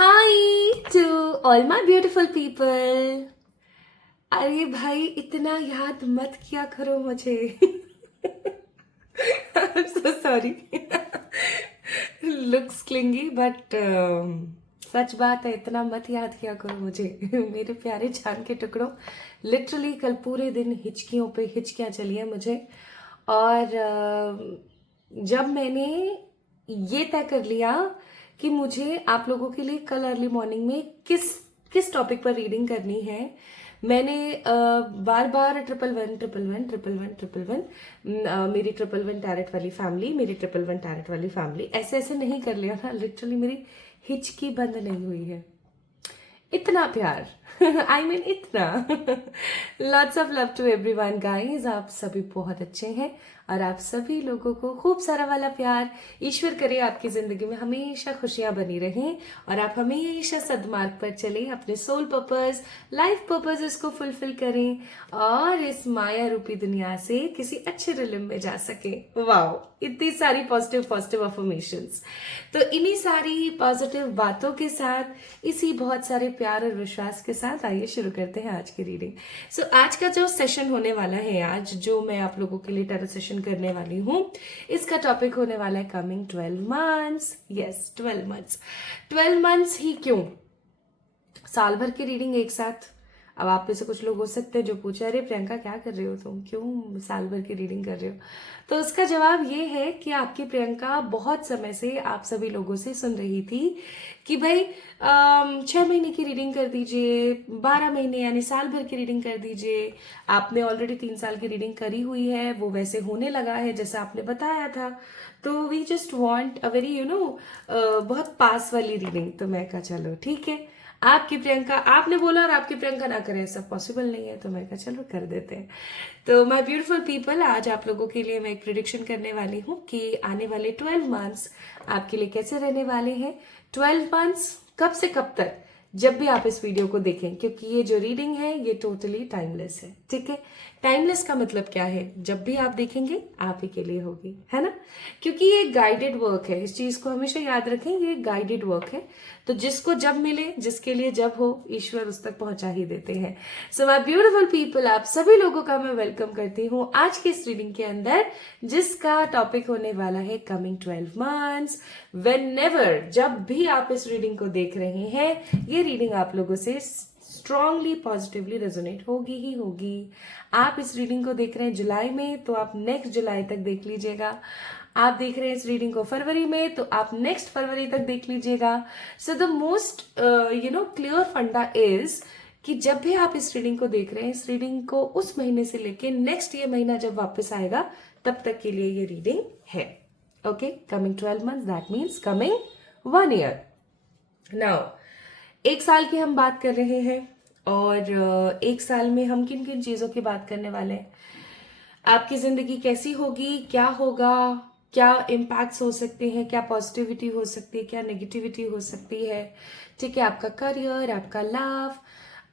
Hi to all my beautiful people. अरे भाई इतना याद मत किया करो मुझे. I'm so sorry. Looks clingy but सच बात है, इतना मत याद किया करो मुझे. मेरे प्यारे जान के टुकड़ों, लिटरली कल पूरे दिन हिचकियों पे हिचकियाँ चली हैं मुझे. और जब मैंने ये तय कर लिया कि मुझे आप लोगों के लिए कल अर्ली मॉर्निंग में किस किस टॉपिक पर रीडिंग करनी है, मैंने बार बार 111 मेरी 111 टैरेट वाली फैमिली, मेरी 111 टैरेट वाली फैमिली, ऐसे ऐसे नहीं कर लिया ना. लिटरली मेरी हिचकी बंद नहीं हुई है. इतना प्यार. आई मीन इतना. Lots of love to everyone guys. आप सभी बहुत अच्छे हैं और आप सभी लोगों को खूब सारा वाला प्यार. ईश्वर करे आपकी जिंदगी में हमेशा खुशियां बनी रहें और आप हमेशा सदमार्ग पर चलें, अपने सोल पर्पस, लाइफ पर्पस को फुलफिल करें और इस माया रूपी दुनिया से किसी अच्छे रिलम में जा सके. वाओ, इतनी सारी पॉजिटिव अफर्मेशंस. तो इन्हीं सारी पॉजिटिव बातों के साथ, इसी बहुत सारे प्यार और विश्वास के साथ आइए शुरू करते हैं आज की रीडिंग. सो आज का जो सेशन होने वाला है, आज जो मैं आप लोगों के लिए टैरो सेशन करने वाली हूँ, इसका टॉपिक होने वाला है coming 12 months. Yes, 12 months. 12 months ही क्यों, साल भर की रीडिंग एक साथ. अब आप में से कुछ लोग हो सकते हैं जो पूछे, अरे प्रियंका क्या कर रहे हो तुम, क्यों साल भर की रीडिंग कर रहे हो. तो उसका जवाब ये है कि आपकी प्रियंका बहुत समय से आप सभी लोगों से सुन रही थी कि भाई 6 महीने की रीडिंग कर दीजिए, 12 महीने यानी साल भर की रीडिंग कर दीजिए. आपने ऑलरेडी 3 साल की रीडिंग करी हुई है, वो वैसे होने लगा है जैसा आपने बताया था. तो we just want a very बहुत पास वाली रीडिंग. तो मैं कहा चलो ठीक है, आपकी प्रियंका, आपने बोला और आपकी प्रियंका ना करे ऐसा पॉसिबल नहीं है, तो मैं कहा चलो कर देते हैं. तो माय ब्यूटीफुल पीपल, आज आप लोगों के लिए मैं एक प्रिडिक्शन करने वाली हूँ कि आने वाले 12 मंथ्स आपके लिए कैसे रहने वाले हैं. 12 मंथ्स कब से कब तक, जब भी आप इस वीडियो को देखें, क्योंकि ये जो रीडिंग है ये टोटली टाइमलेस है. ठीक है, टाइमलेस का मतलब क्या है, जब भी आप देखेंगे आप ही के लिए होगी, है ना. क्योंकि ये गाइडेड वर्क है, इस चीज को हमेशा याद रखें, ये गाइडेड वर्क है. तो जिसको जब मिले, जिसके लिए जब हो, ईश्वर उस तक पहुंचा ही देते हैं. सो माय ब्यूटीफुल पीपल, आप सभी लोगों का मैं वेलकम करती हूँ आज की इस रीडिंग के अंदर, जिसका टॉपिक होने वाला है कमिंग 12 मंथ्स. व्हेनेवर, जब भी आप इस रीडिंग को देख रहे हैं, ये रीडिंग आप लोगों से स्ट्रांगली पॉजिटिवली रेजोनेट होगी ही होगी. आप इस रीडिंग को देख रहे हैं जुलाई में, तो आप नेक्स्ट जुलाई तक देख लीजिएगा. आप देख रहे हैं इस रीडिंग को फरवरी में, तो आप नेक्स्ट फरवरी तक देख लीजिएगा. सो द मोस्ट क्लियर फंडा इज कि जब भी आप इस रीडिंग को देख रहे हैं, इस रीडिंग को उस महीने से लेके नेक्स्ट ये महीना जब वापस आएगा, तब तक के लिए ये रीडिंग है. Okay, coming 12 months, that means coming 1 year. Now, एक साल की हम बात कर रहे हैं और एक साल में हम किन किन चीजों की बात करने वाले हैं. आपकी जिंदगी कैसी होगी, क्या होगा, क्या इम्पैक्ट्स हो सकते हैं, क्या पॉजिटिविटी हो सकती है, क्या नेगेटिविटी हो सकती है. ठीक है, आपका करियर, आपका लव,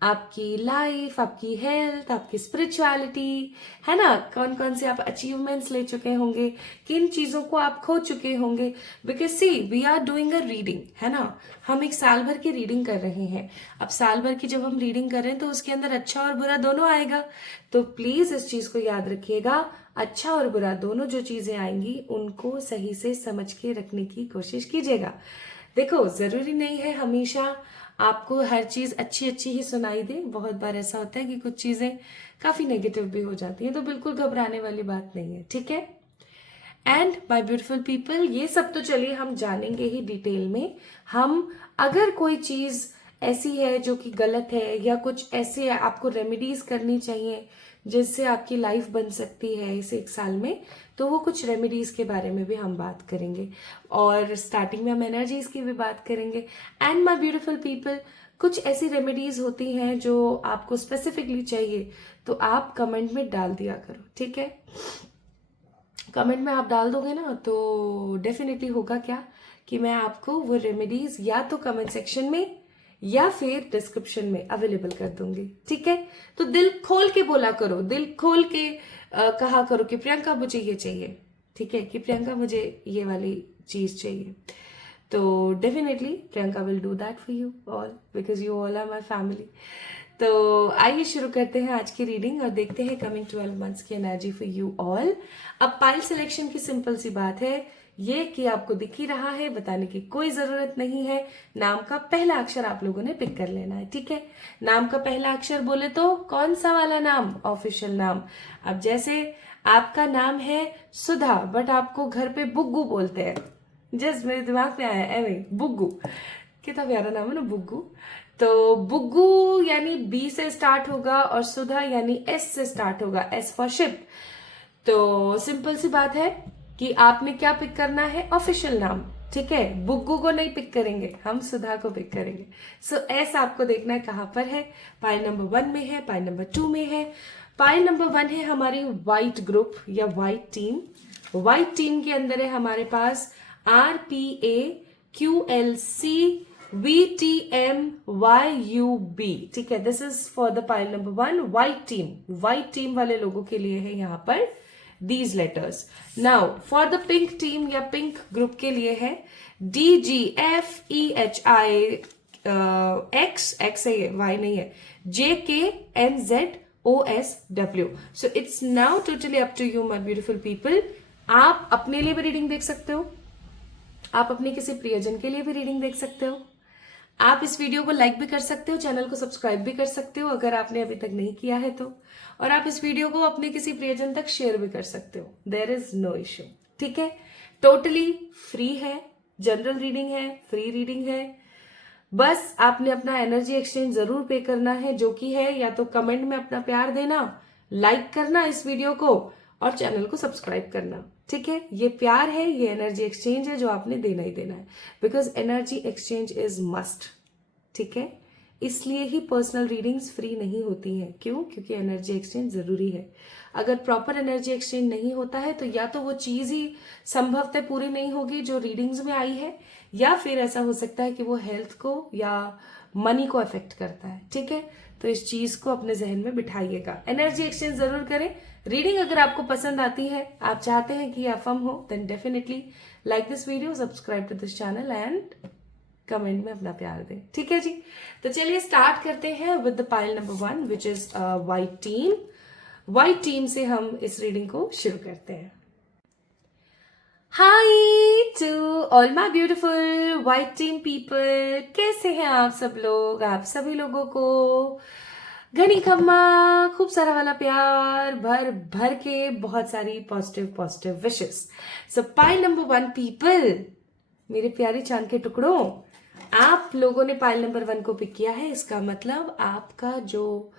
आपकी लाइफ, आपकी हेल्थ, आपकी स्पिरिचुअलिटी, है ना. कौन कौन से आप अचीवमेंट्स ले चुके होंगे, किन चीजों को आप खो चुके होंगे. Because see, we are doing a reading, है ना. हम एक साल भर की रीडिंग कर रहे हैं. अब साल भर की जब हम रीडिंग कर रहे हैं, तो उसके अंदर अच्छा और बुरा दोनों आएगा. तो प्लीज इस चीज को याद रखिएगा, अच्छा और बुरा दोनों जो चीजें आएंगी, उनको सही से समझ के रखने की कोशिश कीजिएगा. देखो, जरूरी नहीं है हमेशा आपको हर चीज अच्छी अच्छी ही सुनाई दे. बहुत बार ऐसा होता है कि कुछ चीजें काफी नेगेटिव भी हो जाती हैं, तो बिल्कुल घबराने वाली बात नहीं है. ठीक है. एंड माय ब्यूटीफुल पीपल, ये सब तो चलिए हम जानेंगे ही डिटेल में. हम अगर कोई चीज ऐसी है जो कि गलत है, या कुछ ऐसे आपको रेमेडीज करनी चाहिए जिससे आपकी लाइफ बन सकती है इस एक साल में, तो वो कुछ रेमेडीज के बारे में भी हम बात करेंगे. और स्टार्टिंग में हम एनर्जीज की भी बात करेंगे. एंड माय ब्यूटीफुल पीपल, कुछ ऐसी रेमेडीज होती हैं जो आपको स्पेसिफिकली चाहिए, तो आप कमेंट में डाल दिया करो. ठीक है, कमेंट में आप डाल दोगे ना, तो डेफिनेटली होगा क्या कि मैं आपको वो रेमेडीज या तो कमेंट सेक्शन में या फिर डिस्क्रिप्शन में अवेलेबल कर दूंगी. ठीक है, तो दिल खोल के बोला करो, दिल खोल के कहा करो कि प्रियंका मुझे ये चाहिए. ठीक है, कि प्रियंका मुझे ये वाली चीज चाहिए. तो definitely Priyanka will do that for you all because you all are my family. तो आइए शुरू करते हैं आज की रीडिंग और देखते हैं कमिंग 12 मंथ्स की एनर्जी फॉर यू ऑल। अब पाइल सिलेक्शन की सिंपल सी बात है ये कि आपको दिख ही रहा है, बताने की कोई जरूरत नहीं है। नाम का पहला अक्षर आप लोगों ने पिक कर लेना है, ठीक है। नाम का पहला अक्षर बोले तो कौन सा वाला नाम? ऑफिशियल नाम। अब जैसे आपका नाम है सुधा बट आपको घर पे बुग्गू बोलते हैं, जस्ट मेरे दिमाग में आया एवे बुग्गू, कितना प्यारा नाम है ना बुग्गू। तो बुग्गू यानी बी से स्टार्ट होगा और सुधा यानी एस से स्टार्ट होगा, एस फॉर शिप। तो सिंपल सी बात है कि आपने क्या पिक करना है? ऑफिशियल नाम, ठीक है। बुग्गू को नहीं पिक करेंगे, हम सुधा को पिक करेंगे। सो एस आपको देखना है कहां पर है। पाइल नंबर 1 में है, पाइल नंबर 2 में है। पाइल नंबर 1 है हमारी व्हाइट ग्रुप या व्हाइट टीम। व्हाइट टीम के अंदर है हमारे पास RPAQLC VTMYUB, ठीक है। This is for the pile number 1 white team. White team वाले लोगों के लिए है यहाँ पर these letters. Now for the pink team या pink group के लिए है DGFEHI X है ये, Y नहीं है, JKNZOSW. So it's now totally up to you my beautiful people. आप अपने लिए भी रीडिंग देख सकते हो, आप अपने किसी प्रियजन के लिए भी रीडिंग देख सकते हो। आप इस वीडियो को लाइक भी कर सकते हो, चैनल को सब्सक्राइब भी कर सकते हो अगर आपने अभी तक नहीं किया है तो, और आप इस वीडियो को अपने किसी प्रियजन तक शेयर भी कर सकते हो। देयर इज नो इश्यू, ठीक है। टोटली फ्री है, जनरल रीडिंग है, फ्री रीडिंग है। बस आपने अपना एनर्जी एक्सचेंज जरूर पे करना है, जो कि है या तो कमेंट में अपना प्यार देना, लाइक करना इस वीडियो को और चैनल को सब्सक्राइब करना, ठीक है। ये प्यार है, ये एनर्जी एक्सचेंज है जो आपने देना ही देना है, because energy exchange is must, ठीक है। इसलिए ही पर्सनल रीडिंग्स फ्री नहीं होती हैं। क्यों? क्योंकि एनर्जी एक्सचेंज जरूरी है। अगर प्रॉपर एनर्जी एक्सचेंज नहीं होता है तो या तो वो चीज ही संभवतः पूरी नहीं होगी जो रीडिंग्स में आई है, या फिर ऐसा हो सकता है कि वो हेल्थ को या मनी को अफेक्ट करता है, ठीक है। तो इस चीज को अपने जहन में बिठाइएगा, एनर्जी एक्सचेंज जरूर करें। रीडिंग अगर आपको पसंद आती है, आप चाहते हैं कि अफर्म हो, then definitely like this video, subscribe to this channel and comment में अपना प्यार दें, ठीक है जी। तो चलिए स्टार्ट करते हैं with the pile number 1 which is white team. White team से हम इस रीडिंग को शुरू करते हैं। Hi to all my beautiful white team people, कैसे हैं आप सब लोग? आप सभी लोगों को घनी खम्मा, खूब सारा वाला प्यार, भर भर के बहुत सारी पॉजिटिव विशेस। सो पाइल नंबर 1 पीपल, मेरे प्यारे चांद के टुकड़ों, आप लोगों ने पाइल नंबर 1 को पिक किया है। इसका मतलब आपका जो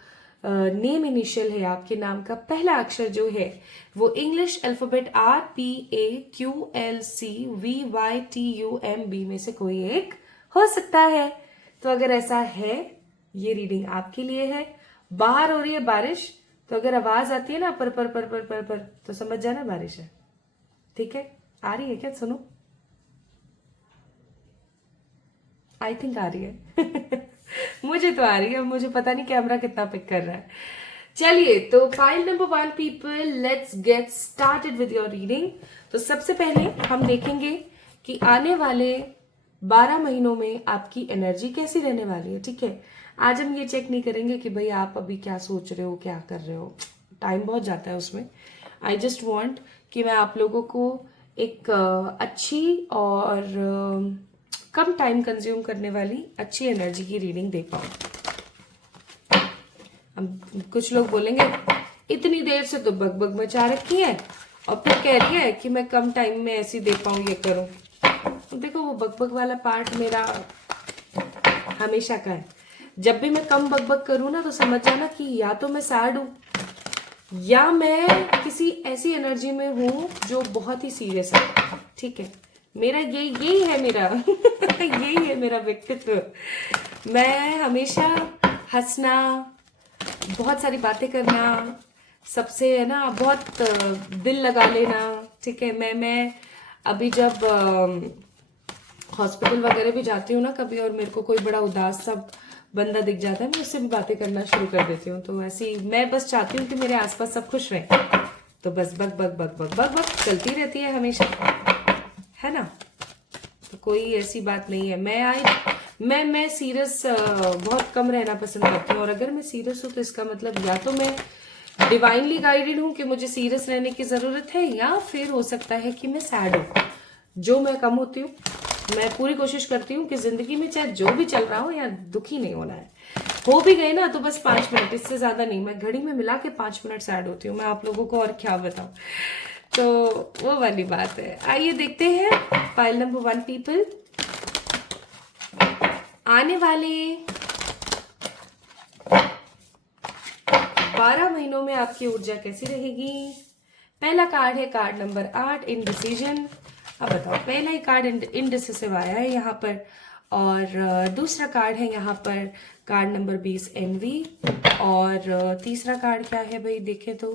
नेम इनिशियल है, आपके नाम का पहला अक्षर जो है वो इंग्लिश अल्फाबेट RPAQLCVYTUMB में से कोई एक हो सकता है। तो अगर ऐसा है, ये रीडिंग आपके लिए है। बाहर हो रही है बारिश, तो अगर आवाज आती है ना पर पर पर पर पर पर, तो समझ जाना बारिश है, ठीक है। आ रही है क्या? सुनो, आई थिंक आ रही है मुझे तो आ रही है, मुझे पता नहीं कैमरा कितना पिक कर रहा है। चलिए, तो file number 1 people, let's get started with your reading. तो सबसे पहले हम देखेंगे कि आने वाले 12 महीनों में आपकी एनर्जी कैसी रहने वाली है, ठीक है। आज हम ये चेक नहीं करेंगे कि भाई आप अभी क्या सोच रहे हो, क्या कर रहे हो, टाइम बहुत जाता है उसमें। आई जस्ट वॉन्ट कि मैं आप लोगों को एक अच्छी और कम टाइम कंज्यूम करने वाली अच्छी एनर्जी की रीडिंग दे पाऊं। कुछ लोग बोलेंगे इतनी देर से तो बग मचा रखी है और फिर कह रही है कि मैं कम टाइम में ऐसी दे पाऊं, ये करूं। तो देखो, वो बग वाला पार्ट मेरा हमेशा का है। जब भी मैं कम बग करूं ना, तो समझ जाना कि या तो मैं सैड हूं या मैं किसी ऐसी एनर्जी में हूं जो बहुत ही सीरियस है, ठीक है। मेरा यही है मेरा यही है मेरा व्यक्तित्व। मैं हमेशा हंसना, बहुत सारी बातें करना, सबसे है ना बहुत दिल लगा लेना, ठीक है। मैं अभी जब हॉस्पिटल वगैरह भी जाती हूँ ना कभी, और मेरे को कोई बड़ा उदास सा बंदा दिख जाता है, मैं उससे भी बातें करना शुरू कर देती हूँ। तो ऐसी मैं बस चाहती हूँ कि मेरे आसपास सब खुश रहें, तो बस बग चलती रहती है हमेशा, है ना। तो कोई ऐसी बात नहीं है। मैं सीरियस बहुत कम रहना पसंद करती हूँ, और अगर मैं सीरियस हूँ तो इसका मतलब या तो मैं डिवाइनली गाइडेड हूँ कि मुझे सीरियस रहने की जरूरत है, या फिर हो सकता है कि मैं सैड हूँ। जो मैं कम होती हूँ, मैं पूरी कोशिश करती हूँ कि जिंदगी में चाहे जो भी चल रहा हो यार दुखी नहीं होना है। हो भी गए ना तो बस 5 मिनट, इससे ज्यादा नहीं। मैं घड़ी में मिला के 5 मिनट सैड होती हूँ। मैं आप लोगों को और क्या बताऊं। तो वो वाली बात है। आइए देखते हैं पाइल नंबर 1 पीपल, आने वाले 12 महीनों में आपकी ऊर्जा कैसी रहेगी। पहला कार्ड है कार्ड नंबर 8, इनडिसीजन। अब बताओ, पहला ही कार्ड इनडिसिसिव आया है यहाँ पर, और दूसरा कार्ड है यहाँ पर कार्ड नंबर 20, एनवी। और तीसरा कार्ड क्या है भाई, देखें तो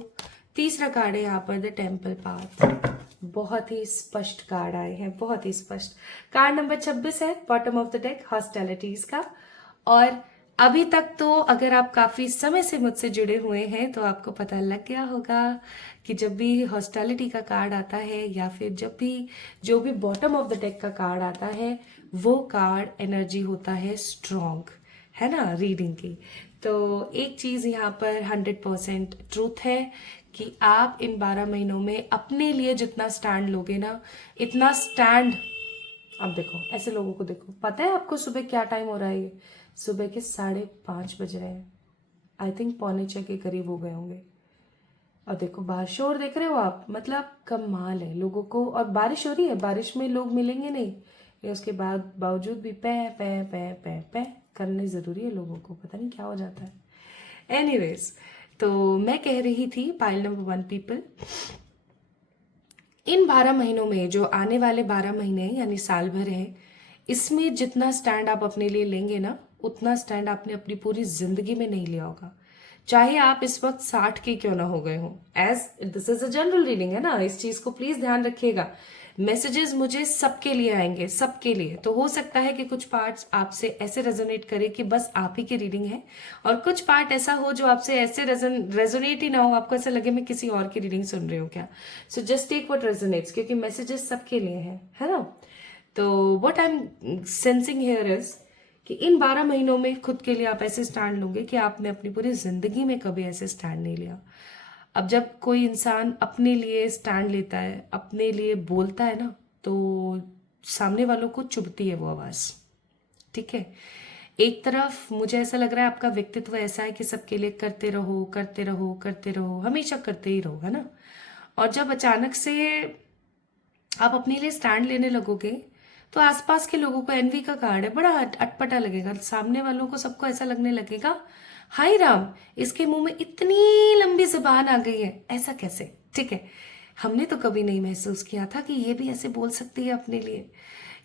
तीसरा कार्ड है यहाँ पर द टेम्पल पाथ। बहुत ही स्पष्ट कार्ड आए हैं, बहुत ही स्पष्ट। कार्ड नंबर 26 है bottom of the deck, hostilities का। और अभी तक तो अगर आप काफी समय से मुझसे जुड़े हुए हैं तो आपको पता लग गया होगा कि जब भी हॉस्टिलिटी का कार्ड आता है, या फिर जब भी जो भी बॉटम ऑफ द डेक का कार्ड आता है, वो कार्ड एनर्जी होता है स्ट्रॉन्ग, है ना, रीडिंग की। तो एक चीज यहाँ पर 100% ट्रूथ है कि आप इन 12 महीनों में अपने लिए जितना स्टैंड लोगे ना, इतना स्टैंड। अब देखो ऐसे लोगों को देखो, पता है आपको सुबह क्या टाइम हो रहा है, ये सुबह के 5:30 बज रहे हैं। आई थिंक 5:45 के करीब हो गए होंगे। और देखो बाहर शोर देख रहे हो आप, मतलब कमाल है लोगों को। और बारिश हो रही है, बारिश में लोग मिलेंगे नहीं, या उसके बाद बावजूद भी पै पै पै पै पै करने जरूरी है लोगों को, पता नहीं क्या हो जाता है। एनीवेज, तो मैं कह रही थी पाइल नंबर 1 पीपल, इन 12 महीनों में जो आने वाले 12 महीने यानी साल भर है, इसमें जितना स्टैंड आप अपने लिए लेंगे ना, उतना स्टैंड आपने अपनी पूरी जिंदगी में नहीं लिया होगा। चाहे आप इस वक्त 60 के क्यों ना हो गए हो। As this is a general reading है ना, इस चीज को प्लीज ध्यान रखिएगा। मैसेजेस मुझे सबके लिए आएंगे, सबके लिए। तो हो सकता है कि कुछ पार्ट्स आपसे ऐसे रेजोनेट करे कि बस आप ही की रीडिंग है, और कुछ पार्ट ऐसा हो जो आपसे ऐसे रेजोनेट ही ना हो, आपको ऐसा लगे मैं किसी और की रीडिंग सुन रही हूँ क्या। So just take what resonates, क्योंकि मैसेजेस सबके लिए हैं, है ना। तो what I am sensing here is कि इन 12 महीनों में खुद के लिए आप ऐसे स्टैंड लोगे कि आपने अपनी पूरी जिंदगी में कभी ऐसे स्टैंड नहीं लिया। अब जब कोई इंसान अपने लिए स्टैंड लेता है, अपने लिए बोलता है ना, तो सामने वालों को चुभती है वो आवाज, ठीक है। एक तरफ मुझे ऐसा लग रहा है आपका व्यक्तित्व ऐसा है कि सबके लिए करते रहो करते रहो करते रहो, हमेशा करते ही रहो, है ना। और जब अचानक से आप अपने लिए स्टैंड लेने लगोगे तो आसपास के लोगों को, एनवी का कार्ड है, बड़ा अटपटा लगेगा। सामने वालों को सबको ऐसा लगने लगेगा, हाय राम, इसके मुंह में इतनी लंबी जुबान आ गई है, ऐसा कैसे, ठीक है। हमने तो कभी नहीं महसूस किया था कि ये भी ऐसे बोल सकती है अपने लिए।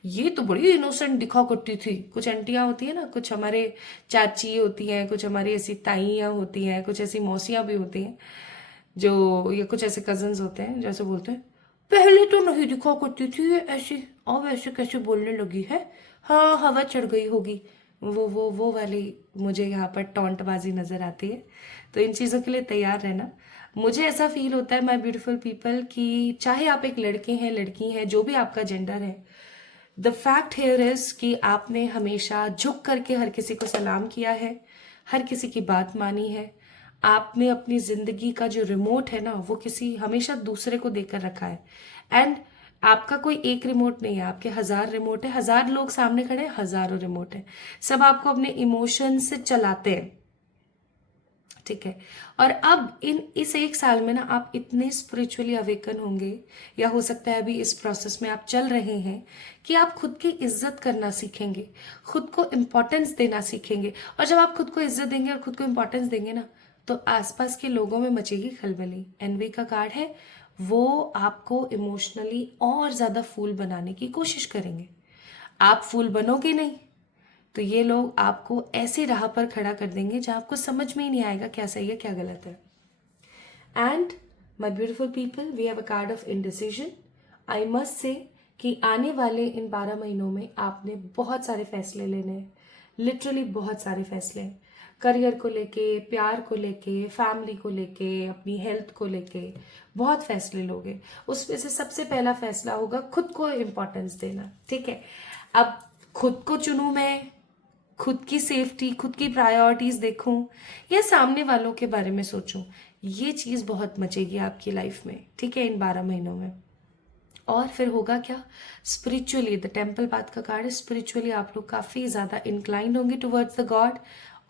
ये तो बड़ी इनोसेंट दिखा करती थी। कुछ आंटियां होती है ना, कुछ हमारे चाची होती हैं, कुछ हमारी ऐसी ताइयां होती हैं, कुछ ऐसी मौसियां भी होती हैं जो, या कुछ ऐसे कजन्स होते हैं जैसे बोलते हैं, पहले तो नहीं दिखा करती थी ये ऐसी, अब ऐसे कैसे बोलने लगी है, हाँ हवा चढ़ गई होगी। वो वाली मुझे यहाँ पर टॉन्टबाजी नजर आती है। तो इन चीज़ों के लिए तैयार रहना। मुझे ऐसा फील होता है माय ब्यूटीफुल पीपल कि चाहे आप एक लड़के हैं, लड़की हैं, जो भी आपका जेंडर है, द फैक्ट हेयर इज कि आपने हमेशा झुक करके हर किसी को सलाम किया है, हर किसी की बात मानी है। आपने अपनी जिंदगी का जो रिमोट है ना, वो किसी हमेशा दूसरे को देकर रखा है। एंड आपका कोई एक रिमोट नहीं है, आपके 1000 रिमोट है, 1000 लोग सामने खड़े हैं, हजारों रिमोट है। सब आपको अपने इमोशन से चलाते हैं, ठीक है। और अब इस एक साल में ना आप इतने स्पिरिचुअली अवेकन होंगे, या हो सकता है अभी इस प्रोसेस में आप चल रहे हैं, कि आप खुद की इज्जत करना सीखेंगे, खुद को इम्पोर्टेंस देना सीखेंगे। और जब आप खुद को इज्जत देंगे और खुद को इम्पोर्टेंस देंगे ना, तो आसपास के लोगों में मचेगी खलबली। एनवी का कार्ड है, वो आपको इमोशनली और ज्यादा फूल बनाने की कोशिश करेंगे। आप फूल बनोगे नहीं तो ये लोग आपको ऐसी राह पर खड़ा कर देंगे जहां आपको समझ में ही नहीं आएगा क्या सही है क्या गलत है। And my beautiful people, we have a card of indecision. I must say कि आने वाले इन 12 महीनों में आपने बहुत सारे फैसले लेने हैं, लिटरली बहुत सारे फैसले हैं। करियर को लेके, प्यार को लेके, फैमिली को लेके, अपनी हेल्थ को लेके बहुत फैसले लोगे। उसमें से सबसे पहला फैसला होगा खुद को इम्पोर्टेंस देना, ठीक है। अब खुद को चुनूं मैं, खुद की सेफ्टी, खुद की प्रायोरिटीज देखूं, या सामने वालों के बारे में सोचूं, ये चीज बहुत मचेगी आपकी लाइफ में, ठीक है, इन 12 महीनों में। और फिर होगा क्या, स्पिरिचुअली, द टेम्पल पाथ का कार्ड है, स्पिरिचुअली आप लोग काफी ज्यादा इंक्लाइंड होंगे टुवर्ड्स द गॉड,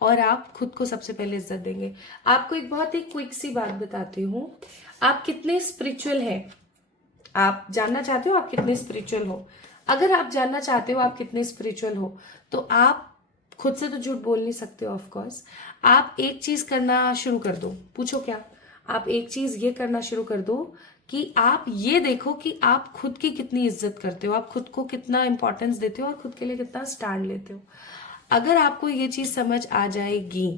और आप खुद को सबसे पहले इज्जत देंगे। आपको एक बहुत ही क्विक सी बात बताती हूँ, आप कितने स्पिरिचुअल हैं, आप जानना चाहते हो आप कितने स्पिरिचुअल हो। अगर आप जानना चाहते हो आप कितने स्पिरिचुअल हो, तो आप खुद से तो झूठ बोल नहीं सकते हो, ऑफ कोर्स। आप एक चीज करना शुरू कर दो, पूछो क्या, आप एक चीज ये करना शुरू कर दो कि आप ये देखो कि आप खुद की कितनी इज्जत करते हो, आप खुद को कितना इंपॉर्टेंस देते हो और खुद के लिए कितना स्टैंड लेते हो। अगर आपको ये चीज समझ आ जाएगी,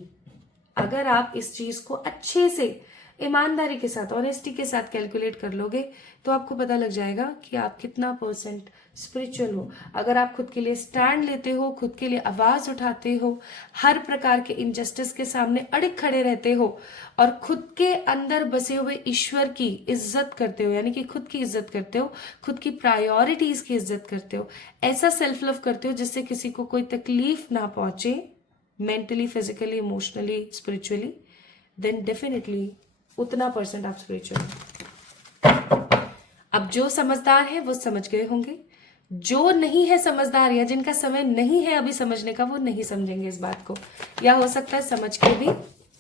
अगर आप इस चीज को अच्छे से ईमानदारी के साथ, ऑनेस्टी के साथ कैलकुलेट कर लोगे, तो आपको पता लग जाएगा कि आप कितना परसेंट स्पिरिचुअल हो। अगर आप खुद के लिए स्टैंड लेते हो, खुद के लिए आवाज उठाते हो, हर प्रकार के इनजस्टिस के सामने अड़िग खड़े रहते हो, और खुद के अंदर बसे हुए ईश्वर की इज्जत करते हो, यानी कि खुद की इज्जत करते हो, खुद की प्रायोरिटीज की इज्जत करते हो, ऐसा सेल्फ लव करते हो जिससे किसी को कोई तकलीफ ना पहुंचे, mentally, physically, emotionally, spiritually, then definitely उतना परसेंट आप स्पिरिचुअल हो। अब जो समझदार है वो समझ गए होंगे, जो नहीं है समझदार या जिनका समय नहीं है अभी समझने का, वो नहीं समझेंगे इस बात को, या हो सकता है समझ के भी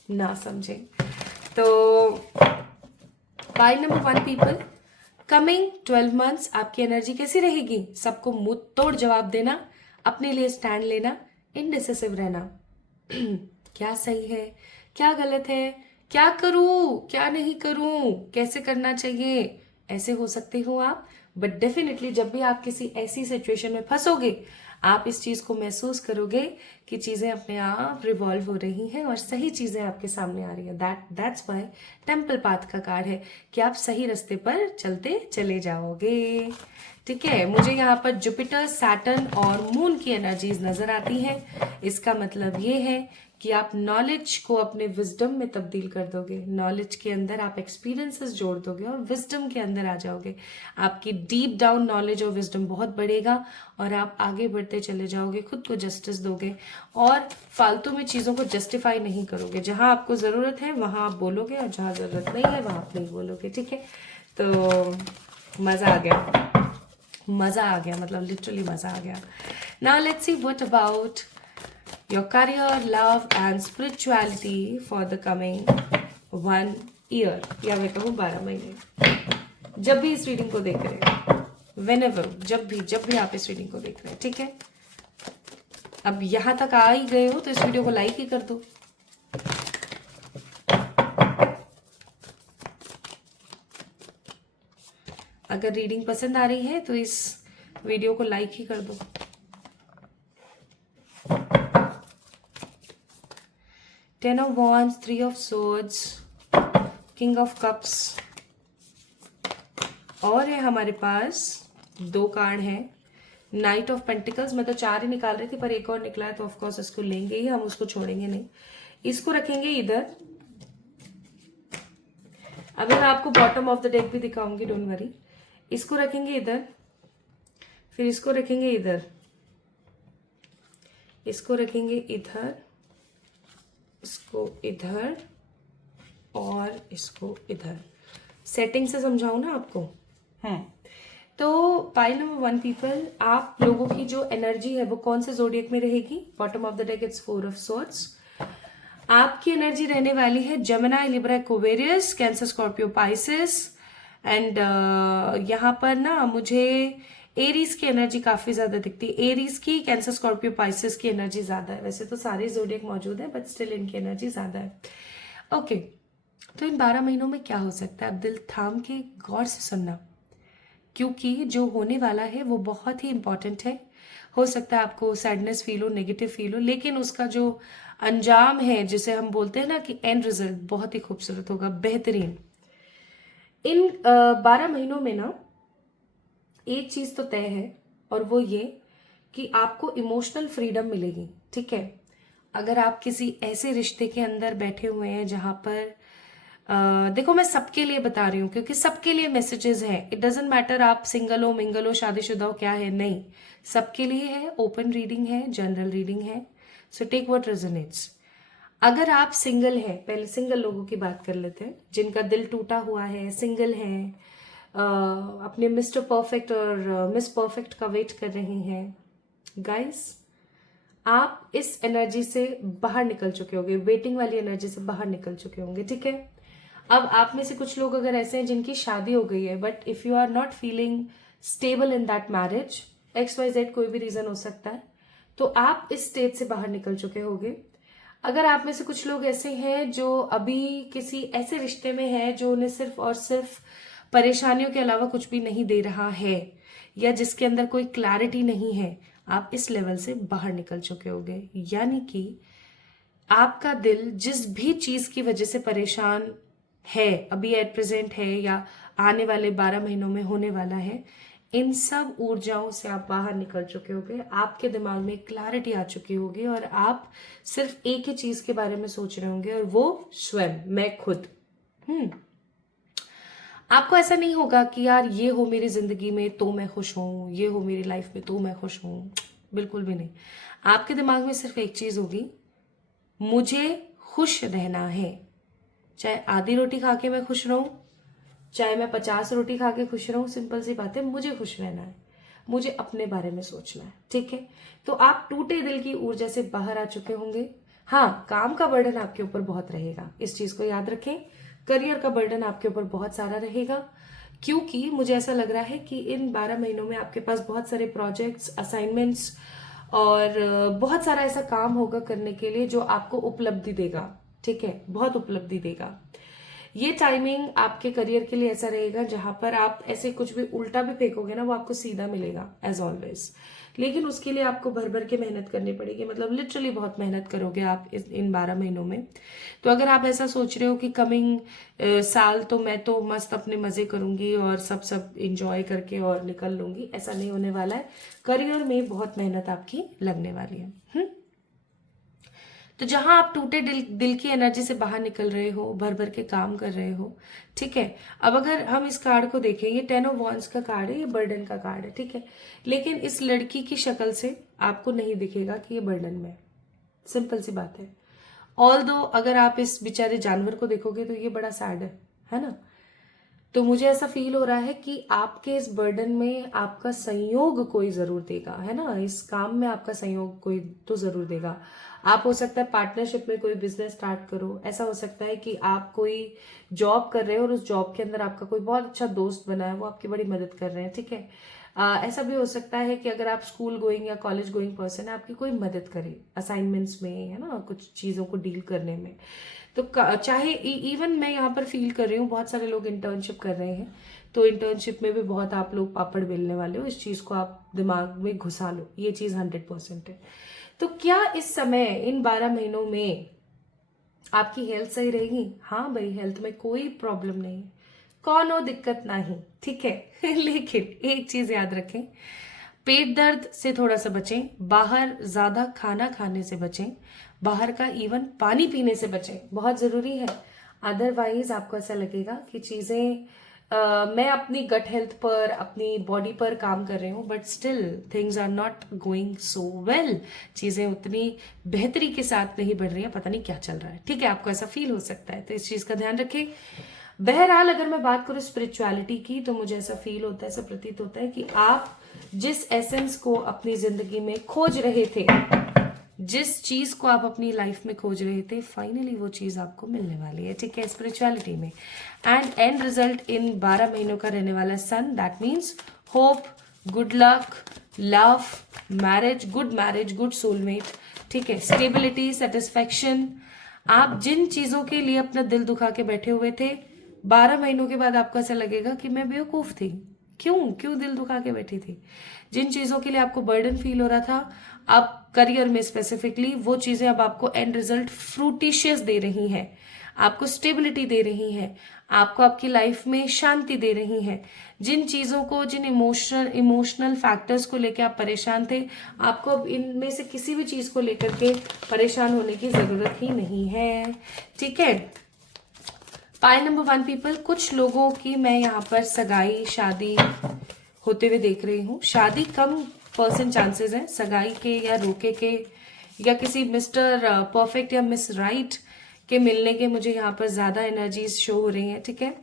ना समझें। तो pile number 1 people, coming 12 months आपकी एनर्जी कैसी रहेगी, सबको मुंह तोड़ जवाब देना, अपने लिए स्टैंड लेना, इनडिसिसिव रहना, क्या सही है, क्या गलत है, क्या करूं, क्या नहीं करूं, कैसे करना चाहिए, ऐसे हो सकते हो आप। बट डेफिनेटली जब भी आप किसी ऐसी सिचुएशन में फंसोगे, आप इस चीज को महसूस करोगे कि चीजें अपने आप रिवॉल्व हो रही हैं और सही चीजें आपके सामने आ रही है। दैट्स व्हाई टेम्पल पाथ का कार्ड है कि आप सही रास्ते पर चलते चले जाओगे, ठीक है। मुझे यहाँ पर जुपिटर, सैटर्न और मून की एनर्जीज नजर आती हैं। इसका मतलब ये है कि आप नॉलेज को अपने विजडम में तब्दील कर दोगे, नॉलेज के अंदर आप एक्सपीरियंसेस जोड़ दोगे और विजडम के अंदर आ जाओगे। आपकी डीप डाउन नॉलेज और विजडम बहुत बढ़ेगा और आप आगे बढ़ते चले जाओगे, खुद को जस्टिस दोगे और फालतू में चीजों को जस्टिफाई नहीं करोगे। जहां आपको जरूरत है वहां आप बोलोगे और जहां जरूरत नहीं है वहां आप नहीं बोलोगे, ठीक है। तो मजा आ गया, मजा आ गया, मतलब लिटरली मजा आ गया। Now let's see what about your career, love and spirituality for the coming 1 year, या मैं कहूँ 12 महीने। जब भी इस रीडिंग को देख रहे हैं, whenever, जब भी आप इस रीडिंग को देख रहे हैं, ठीक है। अब यहां तक आ ही गए हो तो इस वीडियो को लाइक ही कर दो। अगर रीडिंग पसंद आ रही है तो इस वीडियो को लाइक ही कर दो। Ten of Wands, 3 of Swords, King of Cups, और है हमारे पास 2 कार्ड हैं, नाइट ऑफ पेंटिकल्स। मैं तो 4 ही निकाल रही थी पर एक और निकला है तो ऑफकोर्स इसको लेंगे ही, हम उसको छोड़ेंगे नहीं। इसको रखेंगे इधर। अभी मैं आपको बॉटम ऑफ द डेक भी दिखाऊंगी, डोंट वरी। इसको रखेंगे इधर, फिर इसको रखेंगे इधर, इसको रखेंगे इधर, इसको इधर और इसको इधर। सेटिंग से समझाऊं ना आपको। तो पाइल नंबर 1 पीपल, आप लोगों की जो एनर्जी है वो कौन से जोडियक में रहेगी। Bottom of the deck it's 4 of swords. आपकी एनर्जी रहने वाली है Gemini, Libra, Aquarius, cancer, Scorpio, Pisces and यहाँ पर ना मुझे एरीज की एनर्जी काफी ज्यादा दिखती है। एरीज की, कैंसर, स्कॉर्पियो, पाइसेस की एनर्जी ज्यादा है। वैसे तो सारे जोडियक मौजूद है बट स्टिल इनकी एनर्जी ज्यादा है। ओके, तो इन 12 महीनों में क्या हो सकता है, अब दिल थाम के गौर से सुनना, क्योंकि जो होने वाला है वो बहुत ही इंपॉर्टेंट है। हो सकता है आपको सैडनेस फील हो, नेगेटिव फील हो, लेकिन उसका जो अंजाम है, जिसे हम बोलते हैं ना कि एंड रिजल्ट, बहुत ही खूबसूरत होगा, बेहतरीन। इन 12 महीनों में ना एक चीज तो तय है और वो ये कि आपको इमोशनल फ्रीडम मिलेगी, ठीक है। अगर आप किसी ऐसे रिश्ते के अंदर बैठे हुए हैं जहां पर देखो मैं सबके लिए बता रही हूँ क्योंकि सबके लिए मैसेजेस हैं। इट डजेंट मैटर आप सिंगल हो, मिंगल हो, शादीशुदा हो, क्या है, नहीं, सबके लिए है। ओपन रीडिंग है, जनरल रीडिंग है, सो टेक व्हाट रेजोनेट्स। अगर आप सिंगल हैं, पहले सिंगल लोगों की बात कर लेते हैं जिनका दिल टूटा हुआ है, सिंगल हैं, अपने मिस्टर परफेक्ट और मिस परफेक्ट का वेट कर रहे हैं। गाइस, आप इस एनर्जी से बाहर निकल चुके होंगे, वेटिंग वाली एनर्जी से बाहर निकल चुके होंगे, ठीक है। अब आप में से कुछ लोग अगर ऐसे हैं जिनकी शादी हो गई है, but if you are not feeling stable in that marriage, XYZ कोई भी रीजन हो सकता है, तो आप इस स्टेज से बाहर निकल चुके होंगे। अगर आप में से कुछ लोग ऐसे हैं जो अभी किसी ऐसे रिश्ते में है जो उन्हें सिर्फ और सिर्फ परेशानियों के अलावा कुछ भी नहीं दे रहा है, या जिसके अंदर कोई क्लैरिटी नहीं है, आप इस लेवल से बाहर निकल चुके होंगे। यानी कि आपका दिल जिस भी चीज की वजह से परेशान है, अभी एट प्रेजेंट है या आने वाले 12 महीनों में होने वाला है, इन सब ऊर्जाओं से आप बाहर निकल चुके होंगे। आपके दिमाग में क्लैरिटी आ चुकी होगी और आप सिर्फ एक ही चीज के बारे में सोच रहे होंगे, और वो स्वयं, मैं खुद। आपको ऐसा नहीं होगा कि यार ये हो मेरी जिंदगी में तो मैं खुश हूं, ये हो मेरी लाइफ में तो मैं खुश हूं, बिल्कुल भी नहीं। आपके दिमाग में सिर्फ एक चीज होगी, मुझे खुश रहना है। चाहे आधी रोटी खा के मैं खुश रहूं, चाहे मैं 50 रोटी खा के खुश रहूं, सिंपल सी बात है, मुझे खुश रहना है, मुझे अपने बारे में सोचना है, ठीक है। तो आप टूटे दिल की ऊर्जा से बाहर आ चुके होंगे। हाँ, काम का बर्डन आपके ऊपर बहुत रहेगा, इस चीज को याद रखें। करियर का बर्डन आपके ऊपर बहुत सारा रहेगा, क्योंकि मुझे ऐसा लग रहा है कि इन 12 महीनों में आपके पास बहुत सारे प्रोजेक्ट्स, असाइनमेंट्स और बहुत सारा ऐसा काम होगा करने के लिए जो आपको उपलब्धि देगा, ठीक है, बहुत उपलब्धि देगा। ये टाइमिंग आपके करियर के लिए ऐसा रहेगा जहां पर आप ऐसे कुछ भी उल्टा भी फेंकोगे ना, वो आपको सीधा मिलेगा एज ऑलवेज। लेकिन उसके लिए आपको भर भर के मेहनत करनी पड़ेगी, मतलब लिटरली बहुत मेहनत करोगे आप इन 12 महीनों में। तो अगर आप ऐसा सोच रहे हो कि कमिंग साल तो मैं तो मस्त अपने मजे करूंगी और सब इंजॉय करके और निकल लूंगी, ऐसा नहीं होने वाला है। करियर में बहुत मेहनत आपकी लगने वाली है। तो जहां आप टूटे दिल की एनर्जी से बाहर निकल रहे हो, भर भर के काम कर रहे हो, ठीक है। अब अगर हम इस कार्ड को देखें, ये 10 ऑफ वॉन्ड्स का कार्ड है, ये बर्डन का कार्ड है, ठीक है। लेकिन इस लड़की की शक्ल से आपको नहीं दिखेगा कि ये बर्डन में, सिंपल सी बात है। ऑल्दो अगर आप इस बेचारे जानवर को देखोगे तो ये बड़ा सैड है ना। तो मुझे ऐसा फील हो रहा है कि आपके इस बर्डन में आपका संयोग कोई जरूर देगा, है ना, इस काम में आपका संयोग कोई तो जरूर देगा। आप हो सकता है पार्टनरशिप में कोई बिजनेस स्टार्ट करो, ऐसा हो सकता है कि आप कोई जॉब कर रहे हो और उस जॉब के अंदर आपका कोई बहुत अच्छा दोस्त बना है, वो आपकी बड़ी मदद कर रहे हैं, ठीक है। ऐसा भी हो सकता है कि अगर आप स्कूल गोइंग या कॉलेज गोइंग पर्सन है, आपकी कोई मदद करे असाइनमेंट्स में, है ना, कुछ चीजों को डील करने में। तो चाहे इवन मैं यहाँ पर फील कर रही हूँ, बहुत सारे लोग इंटर्नशिप कर रहे हैं, तो इंटर्नशिप में भी बहुत आप लोग पापड़ बेलने वाले हो, इस चीज को आप दिमाग में घुसा लो, ये चीज 100% है। तो क्या इस समय इन 12 महीनों में आपकी हेल्थ सही रहेगी? हाँ भाई, हेल्थ में कोई प्रॉब्लम नहीं, कौन हो दिक्कत नहीं, ठीक है। लेकिन एक चीज याद रखें, पेट दर्द से थोड़ा सा बचें, बाहर ज्यादा खाना खाने से बचें, बाहर का इवन पानी पीने से बचें, बहुत जरूरी है। अदरवाइज आपको ऐसा लगेगा कि चीजें मैं अपनी गट हेल्थ पर, अपनी बॉडी पर काम कर रही हूँ, but still things are not going so well, चीजें उतनी बेहतरी के साथ नहीं बढ़ रही है, पता नहीं क्या चल रहा है, ठीक है, आपको ऐसा फील हो सकता है, तो इस चीज का ध्यान रखें। बहरहाल अगर मैं बात करूं स्पिरिचुअलिटी की, तो मुझे ऐसा फील होता है, ऐसा प्रतीत होता है कि आप जिस एसेंस को अपनी जिंदगी में खोज रहे थे, जिस चीज को आप अपनी लाइफ में खोज रहे थे, फाइनली वो चीज आपको मिलने वाली है, ठीक है, स्पिरिचुअलिटी में। एंड एंड रिजल्ट इन 12 महीनों का रहने वाला sun, that means hope, good luck, love, marriage, good soulmate, ठीक है, स्टेबिलिटी, सेटिस्फेक्शन। आप जिन चीजों के लिए अपना दिल दुखा के बैठे हुए थे, 12 महीनों के बाद आपको ऐसा लगेगा कि मैं बेवकूफ थी, क्यों दिल दुखा के बैठी थी। जिन चीजों के लिए आपको बर्डन फील हो रहा था, अब करियर में स्पेसिफिकली वो चीजें अब आपको एंड रिजल्ट फ्रूटिशियस दे रही हैं, आपको स्टेबिलिटी दे रही हैं, आपको आपकी लाइफ में शांति दे रही हैं। जिन चीजों को, जिन इमोशनल फैक्टर्स को लेकर आप परेशान थे, आपको अब इनमें से किसी भी चीज को लेकर के परेशान होने की जरूरत ही नहीं है। ठीक है। पाइल नंबर 1 पीपल, कुछ लोगों की मैं यहाँ पर सगाई, शादी होते हुए देख रही हूँ। शादी कम % चांसेस है, सगाई के या रोके के या किसी मिस्टर परफेक्ट या मिस राइट के मिलने के मुझे यहाँ पर ज्यादा एनर्जीज शो हो रही हैं। ठीक है,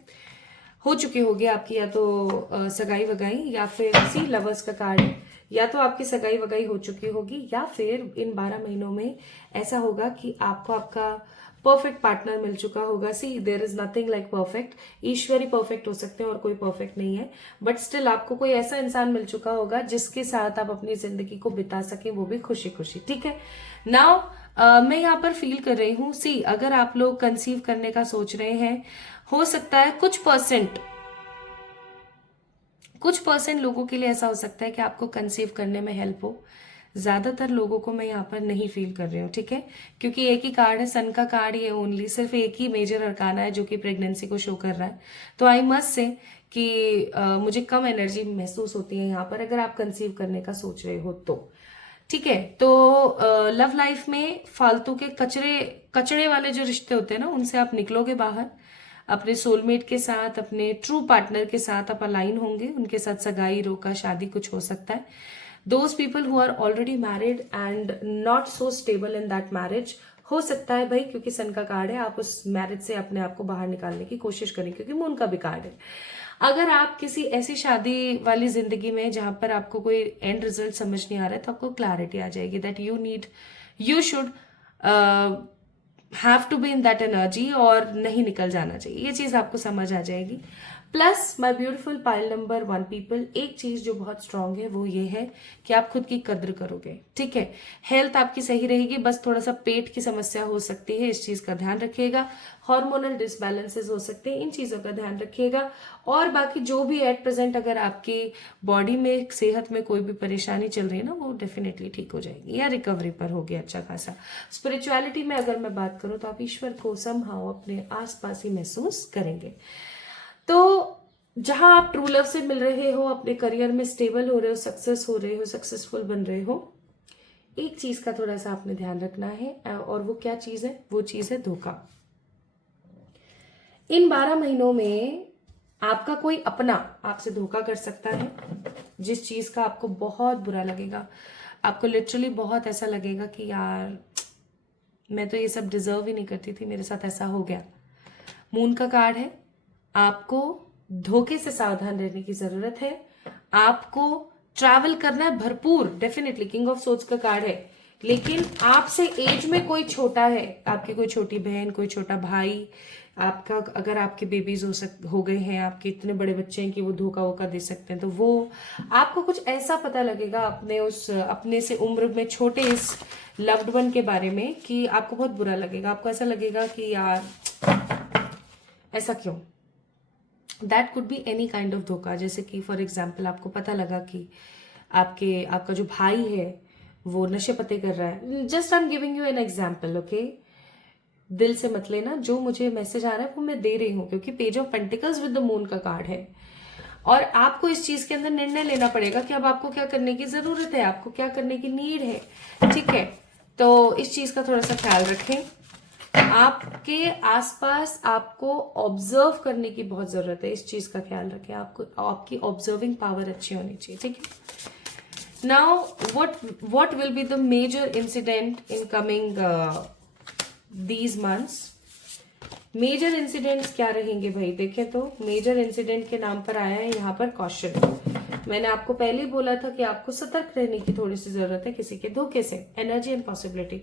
हो चुकी होगी आपकी या तो सगाई वगाई, या फिर सी लवर्स का कार्ड है, या तो आपकी सगाई वगाई हो चुकी होगी, या फिर इन 12 महीनों में ऐसा होगा कि आपको आपका परफेक्ट पार्टनर मिल चुका होगा। See there is nothing like perfect. ईश्वर ही परफेक्ट हो सकते हैं और कोई परफेक्ट नहीं है, बट स्टिल आपको कोई ऐसा इंसान मिल चुका होगा जिसके साथ आप अपनी जिंदगी को बिता सके, वो भी खुशी खुशी। ठीक है। नाउ मैं यहाँ पर फील कर रही हूँ, सी अगर आप लोग कंसीव करने का सोच रहे हैं, हो सकता है कुछ परसेंट लोगों के लिए ऐसा हो सकता है कि आपको कंसीव करने में हेल्प हो। ज्यादातर लोगों को मैं यहाँ पर नहीं फील कर रही हूँ। ठीक है, क्योंकि एक ही कार्ड है, सन का कार्ड, ये ओनली सिर्फ एक ही मेजर अरकाना है जो कि प्रेगनेंसी को शो कर रहा है। तो आई मस्ट से कि मुझे कम एनर्जी महसूस होती है यहाँ पर अगर आप कंसीव करने का सोच रहे हो तो। ठीक है, तो लव लाइफ में फालतू के कचड़े वाले जो रिश्ते होते हैं ना, उनसे आप निकलोगे बाहर। अपने सोलमेट के साथ, अपने ट्रू पार्टनर के साथ आप अलाइन होंगे, उनके साथ सगाई, रोका, शादी कुछ हो सकता है। Those people who are already married and not so stable in that marriage, हो सकता है भाई, क्योंकि सन का कार्ड है, आप उस मैरिज से अपने आप को बाहर निकालने की कोशिश करें, क्योंकि मून का भी कार्ड है। अगर आप किसी ऐसी शादी वाली जिंदगी में जहां पर आपको कोई एंड रिजल्ट समझ नहीं आ रहा है, तो आपको क्लैरिटी आ जाएगी that you should have to be in that energy और नहीं निकल जाना चाहिए। ये चीज आपको समझ आ जाएगी। Plus my beautiful pile number 1 people, एक चीज जो बहुत स्ट्रांग है वो ये है कि आप खुद की कद्र करोगे। ठीक है, हेल्थ आपकी सही रहेगी, बस थोड़ा सा पेट की समस्या हो सकती है, इस चीज का ध्यान रखिएगा। हार्मोनल डिसबैलेंसेस हो सकते हैं, इन चीजों का ध्यान रखिएगा। और बाकी जो भी एट प्रेजेंट अगर आपकी बॉडी में, सेहत में कोई भी परेशानी चल रही है ना, वो डेफिनेटली ठीक हो जाएगी या रिकवरी पर होगी अच्छा खासा। स्पिरिचुअलिटी में अगर मैं बात करूं तो आप ईश्वर को समहाउ अपने आसपास ही महसूस करेंगे। तो जहां आप ट्रू लव से मिल रहे हो, अपने करियर में स्टेबल हो रहे हो, सक्सेस हो रहे हो, सक्सेसफुल बन रहे हो, एक चीज का थोड़ा सा आपने ध्यान रखना है, और वो क्या चीज है? वो चीज है धोखा। इन 12 महीनों में आपका कोई अपना आपसे धोखा कर सकता है, जिस चीज का आपको बहुत बुरा लगेगा। आपको लिटरली बहुत ऐसा लगेगा कि यार मैं तो ये सब डिजर्व ही नहीं करती थी, मेरे साथ ऐसा हो गया। मून का कार्ड है, आपको धोखे से सावधान रहने की जरूरत है। आपको ट्रैवल करना है भरपूर, डेफिनेटली। किंग ऑफ सोर्ड्स का कार्ड है, लेकिन आपसे एज में कोई छोटा है, आपकी कोई छोटी बहन, कोई छोटा भाई, आपका अगर आपके बेबीज हो गए हैं, आपके इतने बड़े बच्चे हैं कि वो धोखा वोखा दे सकते हैं, तो वो आपको कुछ ऐसा पता लगेगा अपने से उम्र में छोटे इस लव्ड वन के बारे में कि आपको बहुत बुरा लगेगा। आपको ऐसा लगेगा कि यार ऐसा क्यों। That could be any kind of धोखा, जैसे कि फॉर एग्जाम्पल आपको पता लगा कि आपका जो भाई है वो नशे पते कर रहा है। Just I am giving you an example, okay. दिल से मत लेना, जो मुझे मैसेज आ रहा है वो मैं दे रही हूँ, क्योंकि page of pentacles with the moon का कार्ड है, और आपको इस चीज के अंदर निर्णय लेना पड़ेगा कि अब आपको क्या करने की जरूरत है, आपको क्या करने की नीड है। ठीक है, तो इस चीज का थोड़ा सा ख्याल रखें। आपके आसपास आपको ऑब्जर्व करने की बहुत जरूरत है, इस चीज का ख्याल रखें। आपको आपकी ऑब्जर्विंग पावर अच्छी होनी चाहिए। ठीक है, now what will be the major incident in coming these months. Major incidents क्या रहेंगे भाई? देखें तो मेजर इंसिडेंट के नाम पर आया है यहाँ पर कॉशन। मैंने आपको पहले ही बोला था कि आपको सतर्क रहने की थोड़ी सी जरूरत है किसी के धोखे से, एनर्जी एंड पॉसिबिलिटी।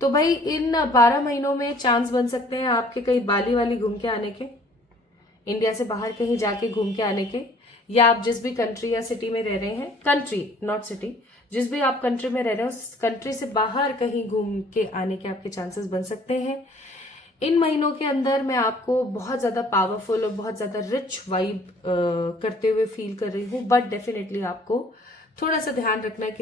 तो भाई इन 12 महीनों में चांस बन सकते हैं आपके कहीं बाली वाली घूम के आने के, इंडिया से बाहर कहीं जाके घूम के आने के, या आप जिस भी कंट्री या सिटी में रह रहे हैं, कंट्री नॉट सिटी, जिस भी आप कंट्री में रह रहे हो उस कंट्री से बाहर कहीं घूम के आने के आपके चांसेस बन सकते हैं। इन महीनों के अंदर मैं आपको बहुत ज्यादा पावरफुल और बहुत ज्यादा रिच वाइब करते हुए फील कर रही हूँ, बट डेफिनेटली आपको थोड़ा सा ध्यान रखना है।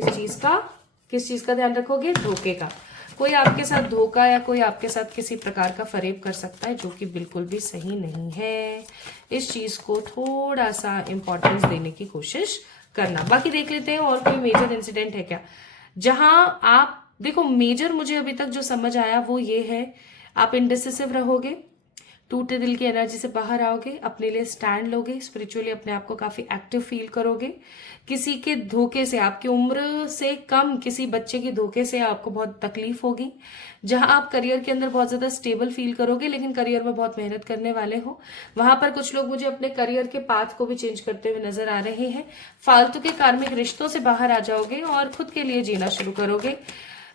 किस चीज का ध्यान रखोगे? धोखे का। कोई आपके साथ धोखा या कोई आपके साथ किसी प्रकार का फरेब कर सकता है, जो कि बिल्कुल भी सही नहीं है। इस चीज को थोड़ा सा इंपॉर्टेंस देने की कोशिश करना। बाकी देख लेते हैं और कोई मेजर इंसिडेंट है क्या, जहां आप देखो। मेजर मुझे अभी तक जो समझ आया वो ये है, आप इंडिसिसिव रहोगे, टूटे दिल की एनर्जी से बाहर आओगे, अपने लिए स्टैंड लोगे, स्पिरिचुअली अपने आप को काफी एक्टिव फील करोगे। किसी के धोखे से, आपकी उम्र से कम किसी बच्चे के धोखे से आपको बहुत तकलीफ होगी। जहां आप करियर के अंदर बहुत ज्यादा स्टेबल फील करोगे, लेकिन करियर में बहुत मेहनत करने वाले हो, वहां पर कुछ लोग मुझे अपने करियर के पाथ को भी चेंज करते हुए नजर आ रहे हैं। फालतू के कार्मिक रिश्तों से बाहर आ जाओगे और खुद के लिए जीना शुरू करोगे।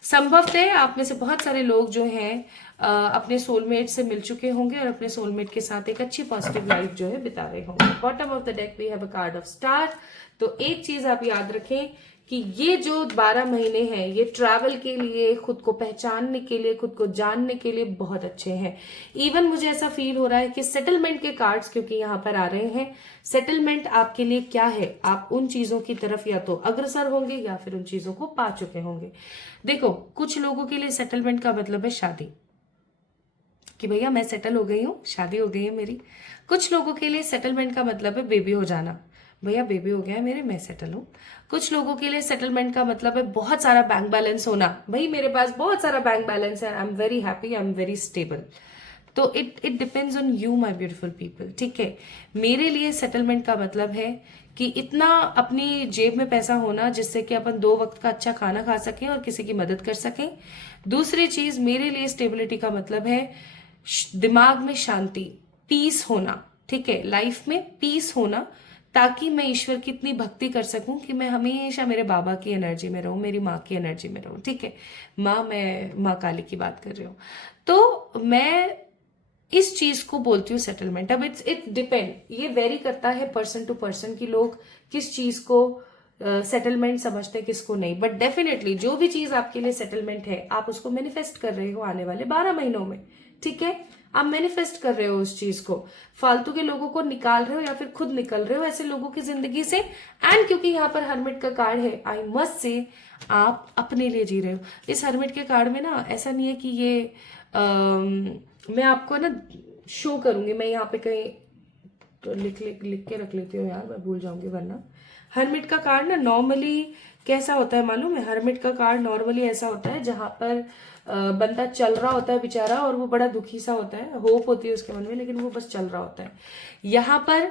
संभवतः आप में से बहुत सारे लोग जो हैं अपने सोलमेट से मिल चुके होंगे और अपने सोलमेट के साथ एक अच्छी पॉजिटिव लाइफ जो है बिता रहे होंगे। Bottom of the deck we have a card of star. तो एक चीज आप याद रखें कि ये जो 12 महीने हैं, ये ट्रैवल के लिए, खुद को पहचानने के लिए, खुद को जानने के लिए बहुत अच्छे हैं। इवन मुझे ऐसा फील हो रहा है कि सेटलमेंट के कार्ड्स क्योंकि यहाँ पर आ रहे हैं, सेटलमेंट आपके लिए क्या है, आप उन चीजों की तरफ या तो अग्रसर होंगे या फिर उन चीजों को पा चुके होंगे। देखो, कुछ लोगों के लिए सेटलमेंट का मतलब है शादी, कि भैया मैं सेटल हो गई हूँ, शादी हो गई है मेरी। कुछ लोगों के लिए सेटलमेंट का मतलब है बेबी हो जाना, भैया बेबी हो गया है मेरे, मैं सेटल हूँ। कुछ लोगों के लिए सेटलमेंट का मतलब है बहुत सारा बैंक बैलेंस होना, भाई मेरे पास बहुत सारा बैंक बैलेंस है, I am very happy, I am very stable. तो it depends on you my beautiful people, ठीक है। मेरे लिए सेटलमेंट का मतलब है कि इतना अपनी जेब में पैसा होना जिससे कि अपन 2 वक्त का अच्छा खाना खा सकें और किसी की मदद कर सकें। दूसरी चीज, मेरे लिए स्टेबिलिटी का मतलब है दिमाग में शांति, पीस होना, ठीक है, लाइफ में पीस होना, ताकि मैं ईश्वर की इतनी भक्ति कर सकूं कि मैं हमेशा मेरे बाबा की एनर्जी में रहूं, मेरी माँ की एनर्जी में रहूं, ठीक है। मैं माँ काली की बात कर रही हूँ। तो मैं इस चीज को बोलती हूँ सेटलमेंट। अब इट डिपेंड, ये वेरी करता है पर्सन टू पर्सन कि लोग किस चीज को सेटलमेंट समझते हैं, किसको नहीं। बट डेफिनेटली जो भी चीज आपके लिए सेटलमेंट है, आप उसको मैनिफेस्ट कर रहे हो आने वाले 12 महीनों में, ठीक है। आप मैनिफेस्ट कर रहे हो उस चीज को, फालतू के लोगों को निकाल रहे हो या फिर खुद निकल रहे हो ऐसे लोगों की जिंदगी से। एंड क्योंकि यहाँ पर हर्मिट का कार्ड है, आई मस्ट से आप अपने लिए जी रहे हो। इस हर्मिट के कार्ड में ना ऐसा नहीं है कि ये मैं आपको ना शो करूंगी, मैं यहाँ पे कहीं तो लिख के रख लेती हूँ यार, मैं भूल जाऊंगी वरना। हर्मिट का कार्ड ना नॉर्मली कैसा होता है मालूम है? हर्मिट का कार्ड नॉर्मली ऐसा होता है जहां पर बंदा चल रहा होता है बेचारा, और वो बड़ा दुखी सा होता है, होप होती है उसके मन में, लेकिन वो बस चल रहा होता है यहाँ पर,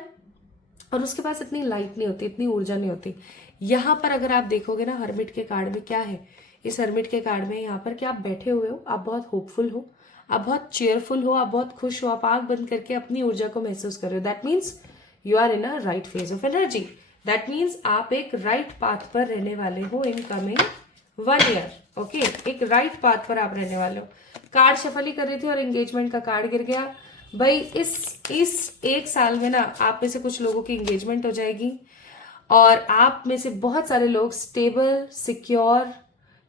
और उसके पास इतनी लाइट नहीं होती, इतनी ऊर्जा नहीं होती। यहाँ पर अगर आप देखोगे ना हर्मिट के कार्ड में क्या है, इस हर्मिट के कार्ड में यहाँ पर कि आप बैठे हुए हो, आप बहुत होपफुल हो, आप बहुत चेयरफुल हो, आप बहुत खुश हो, आप आंख बंद करके अपनी ऊर्जा को महसूस कर रहे हो। That means you are in a right phase of energy. That means आप एक राइट पाथ पर रहने वाले हो इन कमिंग 1 ईयर, ओके। एक राइट पाथ पर आप रहने वाले हो। कार्ड शफल ही कर रही थी और एंगेजमेंट का कार्ड गिर गया। भाई इस 1 साल में ना आप में से कुछ लोगों की एंगेजमेंट हो जाएगी, और आप में से बहुत सारे लोग स्टेबल, सिक्योर,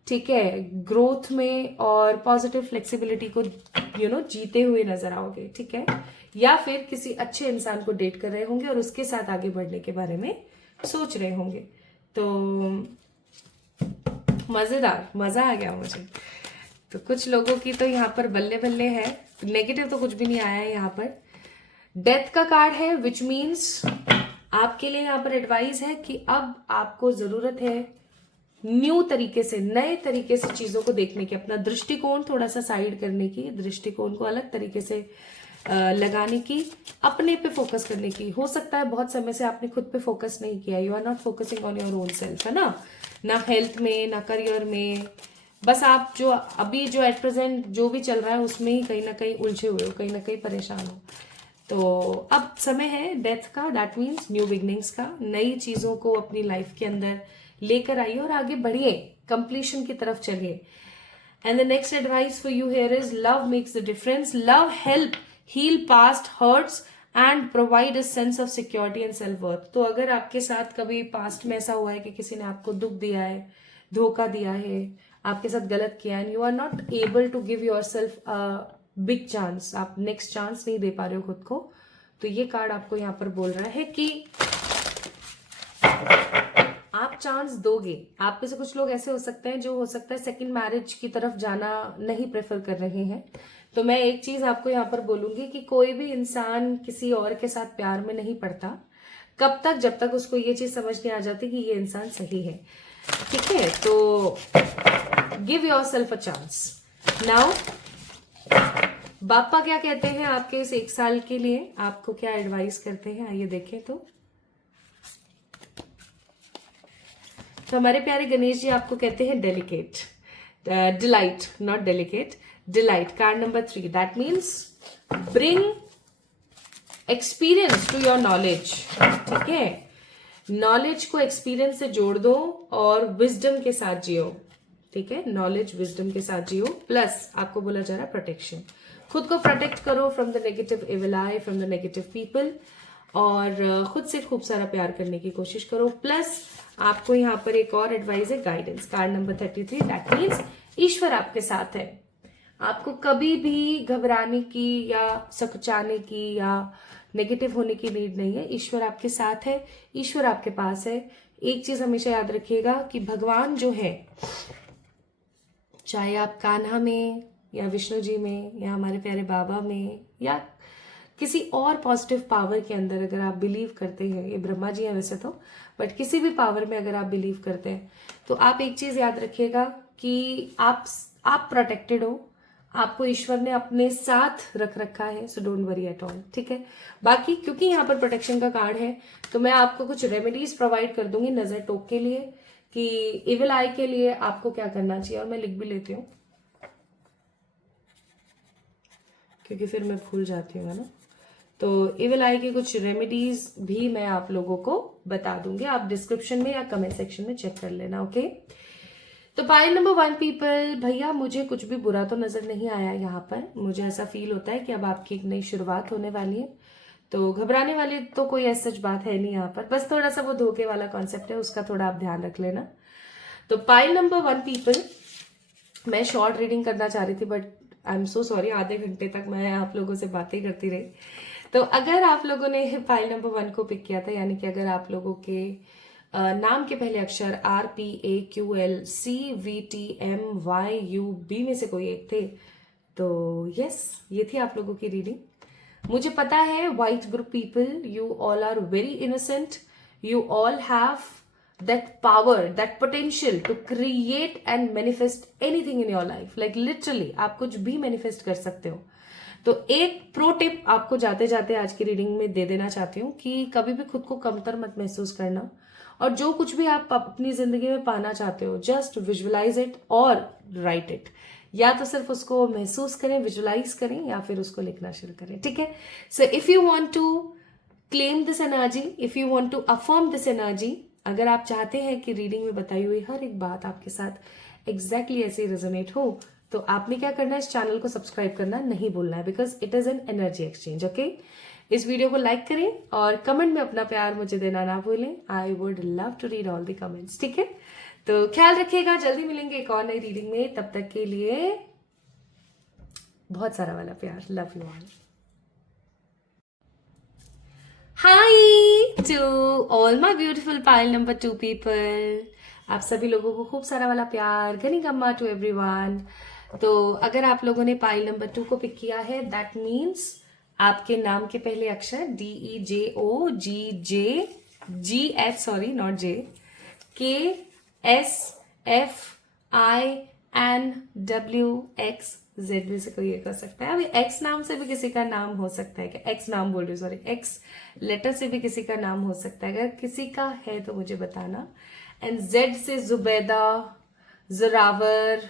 ठीक है, ग्रोथ में और पॉजिटिव फ्लेक्सिबिलिटी को जीते हुए नजर आओगे, ठीक है। या फिर किसी अच्छे इंसान को डेट कर रहे होंगे और उसके साथ आगे बढ़ने के बारे में सोच रहे होंगे। तो मजेदार, मजा आ गया मुझे। तो कुछ लोगों की तो यहाँ पर बल्ले बल्ले है, नेगेटिव तो कुछ भी नहीं आया है यहाँ पर। डेथ का कार्ड है, विच मीन्स आपके लिए यहाँ पर एडवाइस है कि अब आपको जरूरत है न्यू तरीके से, नए तरीके से चीजों को देखने की, अपना दृष्टिकोण थोड़ा सा साइड करने की, दृष्टिकोण को अलग तरीके से लगाने की, अपने पे फोकस करने की। हो सकता है बहुत समय से आपने खुद पे फोकस नहीं किया, you are not focusing on your own self, है ना हेल्थ में, ना करियर में, बस आप जो अभी जो एट प्रेजेंट जो भी चल रहा है उसमें ही कहीं ना कहीं उलझे हुए हो, कहीं ना कहीं परेशान हो। तो अब समय है डेथ का, दैट मीन्स न्यू बिगनिंग्स का। नई चीजों को अपनी लाइफ के अंदर लेकर आइए और आगे बढ़िए, कंप्लीशन की तरफ चलिए। And the next advice for you here is love makes the difference. Love help heal past hurts and provide a sense of security and self worth. तो अगर आपके साथ कभी पास्ट में ऐसा हुआ है कि किसी ने आपको दुख दिया है, धोखा दिया है, आपके साथ गलत किया है, and you are not able to give your self big chance, आप नेक्स्ट चांस नहीं दे पा रहे हो खुद को, तो ये कार्ड आपको यहाँ पर बोल रहा है कि आप चांस दोगे। आप में से कुछ लोग ऐसे हो सकते हैं जो हो सकता है सेकंड मैरिज की तरफ जाना नहीं प्रेफर कर रहे हैं। तो मैं एक चीज आपको यहाँ पर बोलूंगी कि कोई भी इंसान किसी और के साथ प्यार में नहीं पड़ता कब तक, जब तक उसको ये चीज समझ नहीं आ जाती कि ये इंसान सही है। ठीक है, तो give your self a chance. Now बापा क्या कहते हैं आपके इस 1 साल के लिए, आपको क्या एडवाइस करते हैं, आइए देखें। तो हमारे प्यारे गणेश जी आपको कहते हैं delicate, delight, not delicate, delight, card number 3। That means bring experience to your knowledge. ठीक है, नॉलेज को एक्सपीरियंस से जोड़ दो और विजडम के साथ जियो। ठीक है, नॉलेज विजडम के साथ जियो। प्लस आपको बोला जा रहा है प्रोटेक्शन, खुद को प्रोटेक्ट करो from the negative evil eye, from the negative people, और खुद से खूब सारा प्यार करने की कोशिश करो। प्लस आपको यहाँ पर एक और एडवाइस है, guidance, card number 33। That means ईश्वर आपके साथ है। आपको कभी भी घबराने की या सकुचाने की या नेगेटिव होने की नीड नहीं है। ईश्वर आपके साथ है, ईश्वर आपके पास है। एक चीज हमेशा याद रखिएगा कि भगवान जो है, चाहे आप कान्हा में या विष्णु जी में या हमारे प्यारे बाबा में या किसी और पॉजिटिव पावर के अंदर अगर आप बिलीव करते हैं, ये ब्रह्मा जी हैं वैसे तो, बट किसी भी पावर में अगर आप बिलीव करते हैं तो आप एक चीज याद रखिएगा कि आप प्रोटेक्टेड हो, आपको ईश्वर ने अपने साथ रख रखा है। So don't worry at all. ठीक है, बाकी क्योंकि यहाँ पर प्रोटेक्शन का कार्ड है तो मैं आपको कुछ रेमेडीज प्रोवाइड कर दूंगी नजर टोक के लिए कि इविल आई के लिए आपको क्या करना चाहिए, और मैं लिख भी लेती हूँ क्योंकि फिर मैं भूल जाती हूँ, है ना। तो इविल आई की कुछ रेमेडीज भी मैं आप लोगों को बता दूंगी, आप डिस्क्रिप्शन में या कमेंट सेक्शन में चेक कर लेना। ओके, तो पाइल नंबर 1 पीपल, भैया मुझे कुछ भी बुरा तो नजर नहीं आया यहाँ पर। मुझे ऐसा फील होता है कि अब आपकी एक नई शुरुआत होने वाली है, तो घबराने वाली तो कोई ऐसी सच बात है नहीं यहाँ पर, बस थोड़ा सा वो धोखे वाला कॉन्सेप्ट है, उसका थोड़ा आप ध्यान रख लेना। तो पाइल नंबर 1 पीपल, मैं शॉर्ट रीडिंग करना चाह रही थी but I am so sorry, आधे घंटे तक मैं आप लोगों से बातें करती रही। तो अगर आप लोगों ने पाइल नंबर 1 को पिक किया था, यानी कि अगर आप लोगों के नाम के पहले अक्षर RPAQLCVTMYUB में से कोई एक थे, तो यस, ये थी आप लोगों की रीडिंग। मुझे पता है white group people, you all are very innocent, you all have that power, that potential to create and manifest anything in your life, like literally आप कुछ भी manifest कर सकते हो। तो एक प्रो टिप आपको जाते जाते आज की रीडिंग में दे देना चाहती हूँ कि कभी भी खुद को कमतर मत महसूस करना, और जो कुछ भी आप अपनी जिंदगी में पाना चाहते हो जस्ट विजुअलाइज इट और राइट इट, या तो सिर्फ उसको महसूस करें, विजुअलाइज करें, या फिर उसको लिखना शुरू करें। ठीक है, so if you want to claim this energy, if you want to affirm this energy, अगर आप चाहते हैं कि रीडिंग में बताई हुई हर एक बात आपके साथ एग्जैक्टली ऐसे रेजोनेट हो, तो आपने क्या करना है, इस चैनल को सब्सक्राइब करना नहीं भूलना है, because it is an energy exchange. Okay, इस वीडियो को लाइक करें और कमेंट में अपना प्यार मुझे देना ना भूलें। I would love to read all the comments. ठीक है, तो ख्याल रखिएगा, जल्दी मिलेंगे एक और नई रीडिंग में, तब तक के लिए बहुत सारा वाला प्यार। Love you all. Hi to all my beautiful pile number 2 people, आप सभी लोगों को खूब सारा वाला प्यार, घनी गम्मा टू एवरीवन। तो अगर आप लोगों ने पाइल नंबर 2 को पिक किया है, दैट मीन्स आपके नाम के पहले अक्षर DEJOGGFINWX जेड में से कोई एक हो सकता है। अभी एक्स नाम से भी किसी का नाम हो सकता है, कि एक्स नाम बोल रही, सॉरी, एक्स लेटर से भी किसी का नाम हो सकता है। अगर किसी का है तो मुझे बताना। एंड जेड से जुबैदा, जोरावर,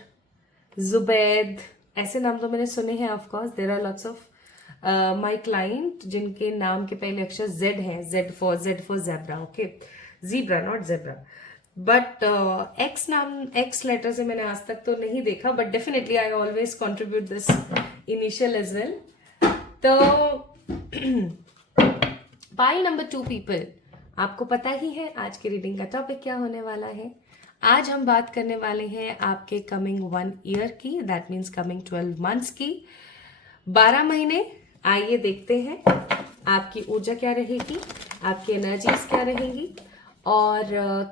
जुबैद, ऐसे नाम तो मैंने सुने हैं। Of course there are lots of my client जिनके नाम के पहले अक्षर जेड है। Z for zebra, okay, zebra not zebra. But X नाम, एक्स लेटर से मैंने आज तक तो नहीं देखा, but definitely I always contribute this initial as well. तो पाइल नंबर 2 पीपल, आपको पता ही है आज की रीडिंग का टॉपिक क्या होने वाला है। आज हम बात करने वाले हैं आपके कमिंग 1 ईयर की, दैट मीन्स कमिंग 12 मंथ्स की, 12 महीने। आइए देखते हैं आपकी ऊर्जा क्या रहेगी, आपकी एनर्जीज क्या रहेंगी, और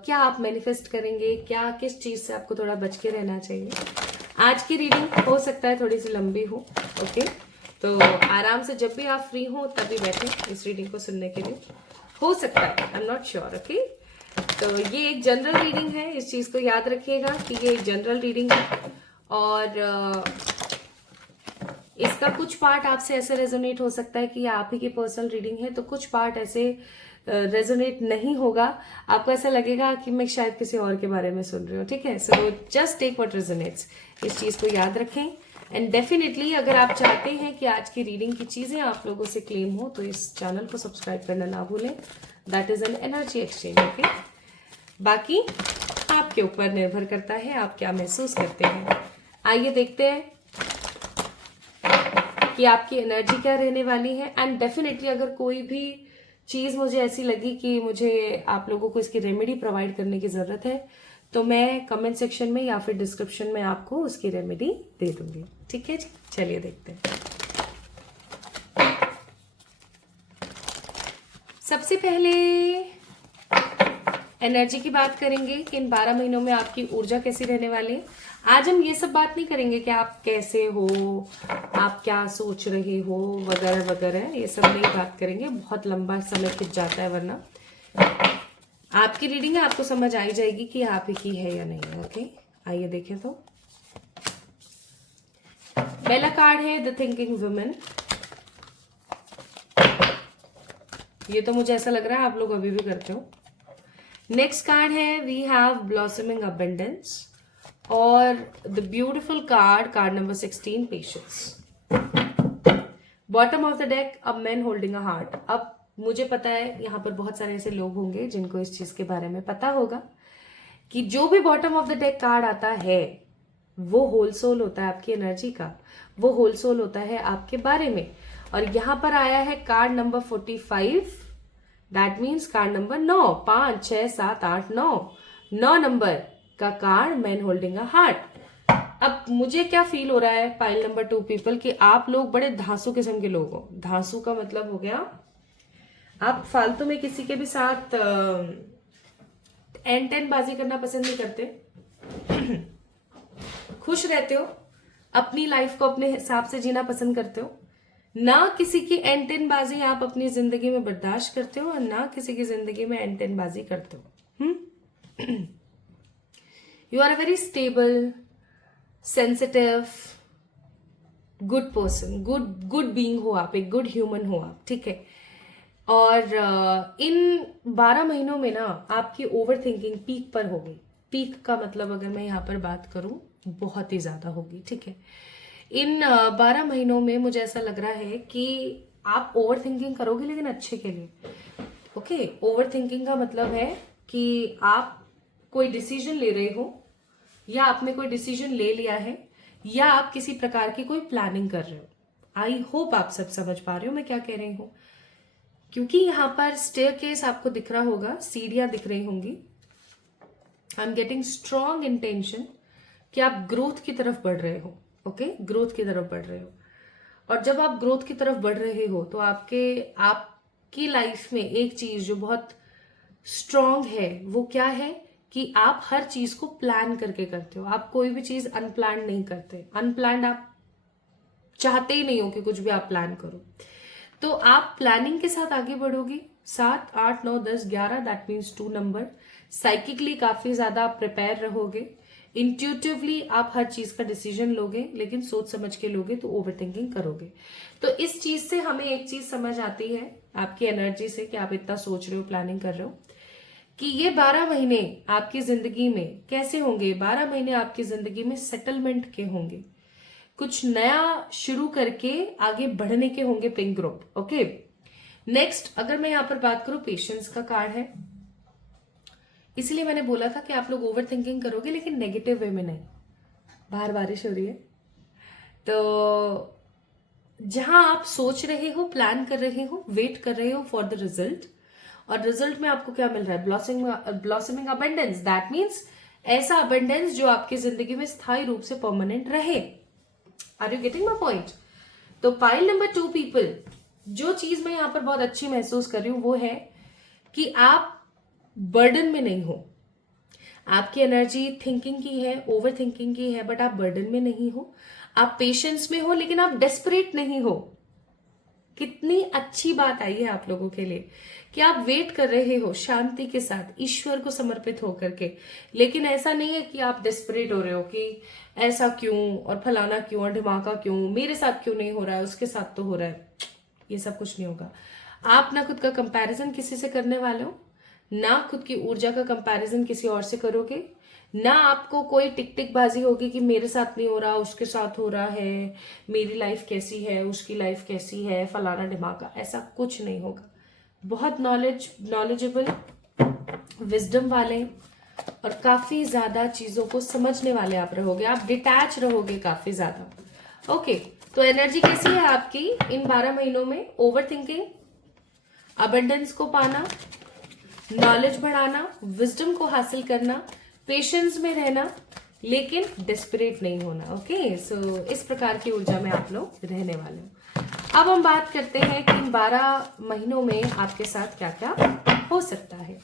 क्या आप मैनिफेस्ट करेंगे, क्या किस चीज से आपको थोड़ा बच के रहना चाहिए। आज की रीडिंग हो सकता है थोड़ी सी लंबी हो, ओके, तो आराम से जब भी आप फ्री हो तभी बैठे इस रीडिंग को सुनने के लिए, हो सकता है, I am not sure, okay. तो ये एक जनरल रीडिंग है, इस चीज को याद रखिएगा कि ये एक जनरल रीडिंग है, और इसका कुछ पार्ट आपसे ऐसे रेजोनेट हो सकता है कि आप ही की पर्सनल रीडिंग है, तो कुछ पार्ट ऐसे रेजोनेट नहीं होगा, आपको ऐसा लगेगा कि मैं शायद किसी और के बारे में सुन रही हूँ, ठीक है। So just take what resonates, इस चीज को याद रखें। एंड डेफिनेटली अगर आप चाहते हैं कि आज की रीडिंग की चीजें आप लोगों से क्लेम हो तो इस चैनल को सब्सक्राइब करना ना भूलें, that is an energy exchange, okay. बाकी आपके ऊपर निर्भर करता है आप क्या महसूस करते हैं। आइए देखते हैं कि आपकी एनर्जी क्या रहने वाली है। एंड डेफिनेटली अगर कोई भी चीज मुझे ऐसी लगी कि मुझे आप लोगों को इसकी रेमेडी प्रोवाइड करने की जरूरत है तो मैं कमेंट सेक्शन में या फिर डिस्क्रिप्शन में आपको उसकी रेमेडी दे दूंगी, ठीक है जी। चलिए देखते हैं। सबसे पहले एनर्जी की बात करेंगे कि इन 12 महीनों में आपकी ऊर्जा कैसी रहने वाली है। आज हम ये सब बात नहीं करेंगे कि आप कैसे हो, आप क्या सोच रहे हो वगैरह वगैरह, ये सब नहीं बात करेंगे, बहुत लंबा समय खिंच जाता है, वरना आपकी रीडिंग है, आपको समझ आई जाएगी कि आप ही की है या नहीं, ओके। आइए देखें तो पहला कार्ड है द थिंकिंग वुमेन। ये तो मुझे ऐसा लग रहा है आप लोग अभी भी करते हो। नेक्स्ट कार्ड है वी हैव ब्लॉसमिंग अबंडेंस, और the beautiful card number 16 patience. Bottom of the deck a man holding a heart. अब मुझे पता है यहाँ पर बहुत सारे ऐसे लोग होंगे जिनको इस चीज के बारे में पता होगा कि जो भी bottom of the deck card आता है वो होल सोल होता है आपकी एनर्जी का, वो होल सोल होता है आपके बारे में। और यहाँ पर आया है card number 45, that means card number 9, 5 6 7 8 9 number का card man holding a heart. अब मुझे क्या फील हो रहा है पाइल नंबर 2 पीपल कि आप लोग बड़े धांसू किस्म के लोग हो। धांसू का मतलब हो गया आप फालतू में किसी के भी साथ एन टेन बाजी करना पसंद नहीं करते, खुश रहते हो, अपनी लाइफ को अपने हिसाब से जीना पसंद करते हो, ना किसी की एन टेन बाजी आप अपनी जिंदगी में बर्दाश्त करते हो और ना किसी की जिंदगी में एन टेन बाजी करते हो। You are a very stable, sensitive, good person, good being हो आप, एक गुड ह्यूमन हो आप, ठीक है। और इन 12 महीनों में ना आपकी ओवर थिंकिंग पीक पर होगी। पीक का मतलब अगर मैं यहाँ पर बात करूं बहुत ही ज्यादा होगी, ठीक है। इन 12 महीनों में मुझे ऐसा लग रहा है कि आप ओवर थिंकिंग करोगे लेकिन अच्छे के लिए, ओके। ओवर थिंकिंग का मतलब है कि आप कोई डिसीजन ले रहे हो या आपने कोई डिसीजन ले लिया है या आप किसी प्रकार की कोई प्लानिंग कर रहे हो। आई होप आप सब समझ पा रहे हो मैं क्या कह रही हूँ, क्योंकि यहाँ पर स्टेयरकेस आपको दिख रहा होगा, सीढ़ियां दिख रही होंगी। I am getting strong intention कि आप ग्रोथ की तरफ बढ़ रहे हो, ओके, ग्रोथ की तरफ बढ़ रहे हो। और जब आप ग्रोथ की तरफ बढ़ रहे हो तो आपकी लाइफ में एक चीज जो बहुत स्ट्रॉन्ग है वो क्या है कि आप हर चीज को प्लान करके करते हो। आप कोई भी चीज अनप्लान नहीं करते। अनप्लान्ड आप चाहते ही नहीं हो कि कुछ भी आप प्लान करो, तो आप प्लानिंग के साथ आगे बढ़ोगे। 7 8 9 10 11 दैट मीन्स 2 नंबर। साइकिकली काफी ज्यादा आप प्रिपेयर रहोगे। इंट्यूटिवली आप हर चीज का डिसीजन लोगे, लेकिन सोच समझ के लोगे तो ओवर थिंकिंग करोगे। तो इस चीज से हमें एक चीज समझ आती है आपकी एनर्जी से कि आप इतना सोच रहे हो, प्लानिंग कर रहे हो, कि ये 12 महीने आपकी जिंदगी में कैसे होंगे। 12 महीने आपकी जिंदगी में सेटलमेंट के होंगे, कुछ नया शुरू करके आगे बढ़ने के होंगे, पिंक ग्रुप, ओके। नेक्स्ट अगर मैं यहां पर बात करूं, पेशेंस का कार्ड है, इसलिए मैंने बोला था कि आप लोग ओवर थिंकिंग करोगे लेकिन नेगेटिव वे में नहीं। बाहर बारिश हो रही है, तो जहां आप सोच रहे हो, प्लान कर रहे हो, वेट कर रहे हो फॉर द रिजल्ट, और रिजल्ट में आपको क्या मिल रहा है, ब्लॉसमिंग अबंडेंस। दैट मीन्स ऐसा अबंडेंस जो आपकी जिंदगी में स्थायी रूप से परमानेंट रहे। Are you getting my point? तो पाइल नंबर 2 पीपल, जो चीज मैं यहां पर बहुत अच्छी महसूस कर रही हूं वो है कि आप बर्डन में नहीं हो। आपकी एनर्जी थिंकिंग की है, ओवर थिंकिंग की है, बट आप बर्डन में नहीं हो। आप पेशेंस में हो लेकिन आप डेस्परेट नहीं हो। कितनी अच्छी बात आई है आप लोगों के लिए कि आप वेट कर रहे हो शांति के साथ, ईश्वर को समर्पित होकर के। लेकिन ऐसा नहीं है कि आप डेस्परेट हो रहे हो कि ऐसा क्यों और फलाना क्यों और ढिमाका क्यों, मेरे साथ क्यों नहीं हो रहा है, उसके साथ तो हो रहा है। ये सब कुछ नहीं होगा। आप ना खुद का कंपैरिजन किसी से करने वाले हो, ना खुद की ऊर्जा का कंपैरिजन किसी और से करोगे, ना आपको कोई टिक टिक बाजी होगी कि मेरे साथ नहीं हो रहा, उसके साथ हो रहा है, मेरी लाइफ कैसी है, उसकी लाइफ कैसी है, फलाना ढिमाका। ऐसा कुछ नहीं होगा। बहुत नॉलेजेबल, विजडम वाले और काफी ज्यादा चीजों को समझने वाले आप रहोगे। आप डिटैच रहोगे काफी ज्यादा। ओके, तो एनर्जी कैसी है आपकी इन 12 महीनों में? ओवर थिंकिंग, अबंडेंस को पाना, नॉलेज बढ़ाना, विजडम को हासिल करना, पेशेंस में रहना, लेकिन डेस्परेट नहीं होना। ओके, सो इस प्रकार की ऊर्जा में आप लोग रहने वाले हो। अब हम बात करते हैं कि इन 12 महीनों में आपके साथ क्या क्या हो सकता है।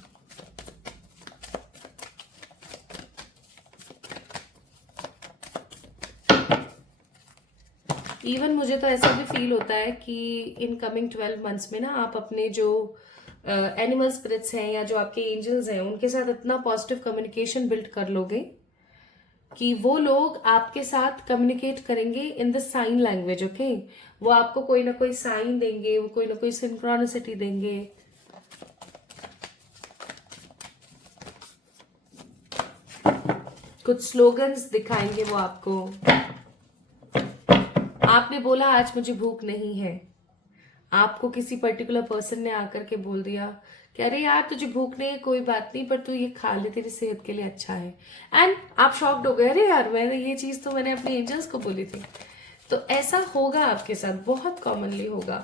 इवन मुझे तो ऐसा भी फील होता है कि इन कमिंग 12 मंथ्स में ना आप अपने जो एनिमल स्पिरिट्स हैं या जो आपके एंजल्स हैं उनके साथ इतना पॉजिटिव कम्युनिकेशन बिल्ड कर लोगे कि वो लोग आपके साथ कम्युनिकेट करेंगे in the sign language. Okay, वो आपको कोई ना कोई साइन देंगे, वो कोई ना कोई सिंक्रोनिसिटी देंगे। कुछ स्लोगन्स दिखाएंगे वो आपको। आपने बोला आज मुझे भूख नहीं है, आपको किसी पर्टिकुलर पर्सन ने आकर के बोल दिया कि अरे यार तुझे भूख नहीं है, कोई बात नहीं, पर तू ये खा ले, तेरी सेहत के लिए अच्छा है। एंड आप शॉक्ड हो गए, अरे यार मैंने ये चीज तो मैंने अपने एंजल्स को बोली थी। तो ऐसा होगा आपके साथ, बहुत कॉमनली होगा।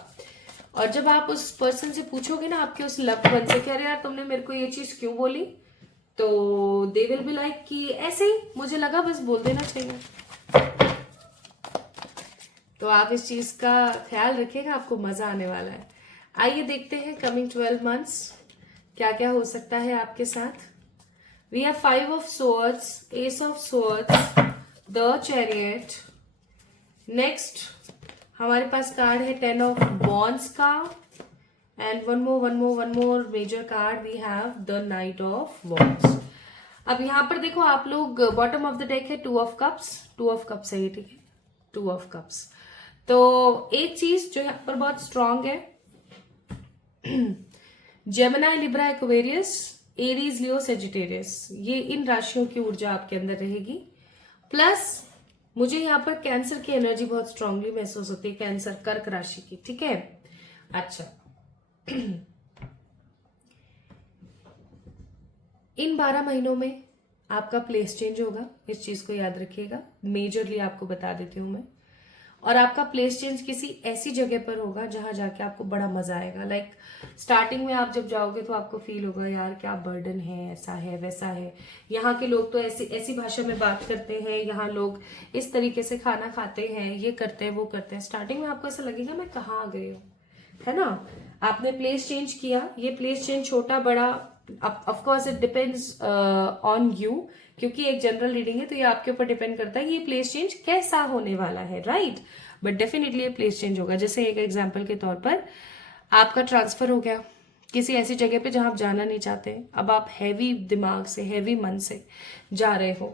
और जब आप उस पर्सन से पूछोगे ना, आपके उस लव्ड वन से कि अरे यार तुमने मेरे को ये चीज क्यों बोली, तो दे विल बी लाइक कि ऐसे ही मुझे लगा, बस बोल देना चाहिए। तो आप इस चीज का ख्याल रखिएगा, आपको मजा आने वाला है। आइए देखते हैं कमिंग 12 मंथ्स क्या क्या हो सकता है आपके साथ। We have 5 of swords, ace of swords, the chariot. Next हमारे पास कार्ड है 10 ऑफ wands का, and one more major card we have the knight of wands। अब यहाँ पर देखो आप लोग, बॉटम ऑफ द डेक है 2 ऑफ कप्स, 2 ऑफ कप्स है ये, ठीक है, 2 ऑफ कप्स। तो एक चीज जो यहाँ पर बहुत स्ट्रांग है, जेमिनी, लिब्रा, एक्वेरियस, एरीज, लियो, सेजिटेरियस, ये इन राशियों की ऊर्जा आपके अंदर रहेगी। प्लस मुझे यहाँ पर कैंसर की एनर्जी बहुत स्ट्रांगली महसूस होती है, कैंसर, कर्क राशि की, ठीक है। अच्छा, इन 12 महीनों में आपका प्लेस चेंज होगा, इस चीज को याद रखिएगा। मेजरली आपको बता देती हूं मैं। और आपका प्लेस चेंज किसी ऐसी जगह पर होगा जहां जाके आपको बड़ा मजा आएगा। लाइक स्टार्टिंग में आप जब जाओगे तो आपको फील होगा यार क्या बर्डन है, ऐसा है वैसा है, यहाँ के लोग तो ऐसी ऐसी भाषा में बात करते हैं, यहाँ लोग इस तरीके से खाना खाते हैं, ये करते हैं वो करते हैं। स्टार्टिंग में आपको ऐसा लगेगा मैं कहाँ आ गई हूँ, है ना। आपने प्लेस चेंज किया, ये प्लेस चेंज छोटा बड़ा of course it depends on you, क्योंकि एक जनरल रीडिंग है तो ये आपके ऊपर डिपेंड करता है कि ये प्लेस चेंज कैसा होने वाला है, राइट। बट डेफिनेटली ये प्लेस चेंज होगा। जैसे एक एग्जांपल के तौर पर आपका ट्रांसफर हो गया किसी ऐसी जगह पे जहां आप जाना नहीं चाहते, अब आप हैवी दिमाग से, हैवी मन से जा रहे हो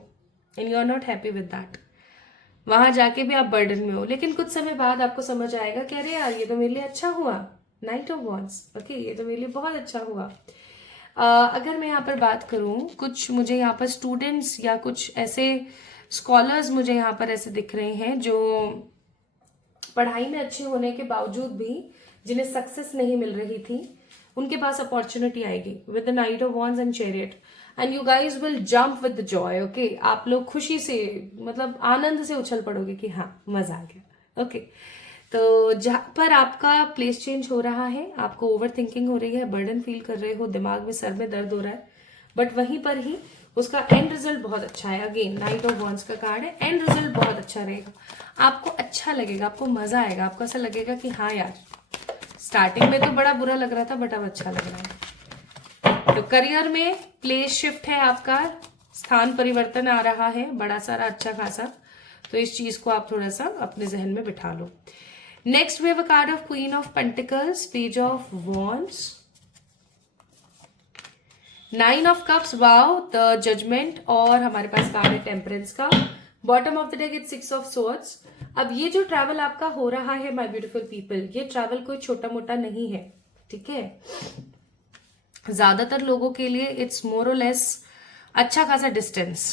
and you are not happy with that. वहां जाके भी आप बर्डन में हो, लेकिन कुछ समय बाद आपको समझ आएगा कि अरे यार ये तो मेरे लिए अच्छा हुआ, नाइट ऑफ वॉन्ड्स, ओके, ये तो मेरे लिए बहुत अच्छा हुआ। अगर मैं यहाँ पर बात करूँ, कुछ मुझे यहाँ पर स्टूडेंट्स या कुछ ऐसे स्कॉलर्स मुझे यहाँ पर ऐसे दिख रहे हैं जो पढ़ाई में अच्छे होने के बावजूद भी जिन्हें सक्सेस नहीं मिल रही थी, उनके पास अपॉर्चुनिटी आएगी with the knight of wands and chariot, and you guys will jump with the Joy. Okay, आप लोग खुशी से, मतलब आनंद से उछल पड़ोगे कि हाँ मजा आ गया। ओके, तो जहां पर आपका प्लेस चेंज हो रहा है, आपको ओवर थिंकिंग हो रही है, बर्डन फील कर रहे हो, दिमाग में, सर में दर्द हो रहा है, बट वहीं पर ही उसका एंड रिजल्ट बहुत अच्छा है। अगेन नाइट ऑफ वॉन्ड्स का कार्ड है, एंड रिजल्ट बहुत अच्छा रहेगा, आपको अच्छा लगेगा, आपको मजा आएगा, आपको ऐसा लगेगा कि हाँ यार स्टार्टिंग में तो बड़ा बुरा लग रहा था बट अब अच्छा लग रहा है। तो करियर में प्लेस शिफ्ट है आपका, स्थान परिवर्तन आ रहा है बड़ा सारा अच्छा खासा, तो इस चीज को आप थोड़ा सा अपने जहन में बिठा लो। Next we have a card of queen of pentacles, page of wands, 9 of cups, wow, the judgement, और हमारे पास कार्ड है टेम्परेंस का। Bottom of the deck it's 6 of swords. अब ये जो ट्रैवल आपका हो रहा है माय ब्यूटीफुल पीपल, ये ट्रैवल कोई छोटा मोटा नहीं है, ठीक है। ज्यादातर लोगों के लिए इट्स मोर और लेस अच्छा खासा डिस्टेंस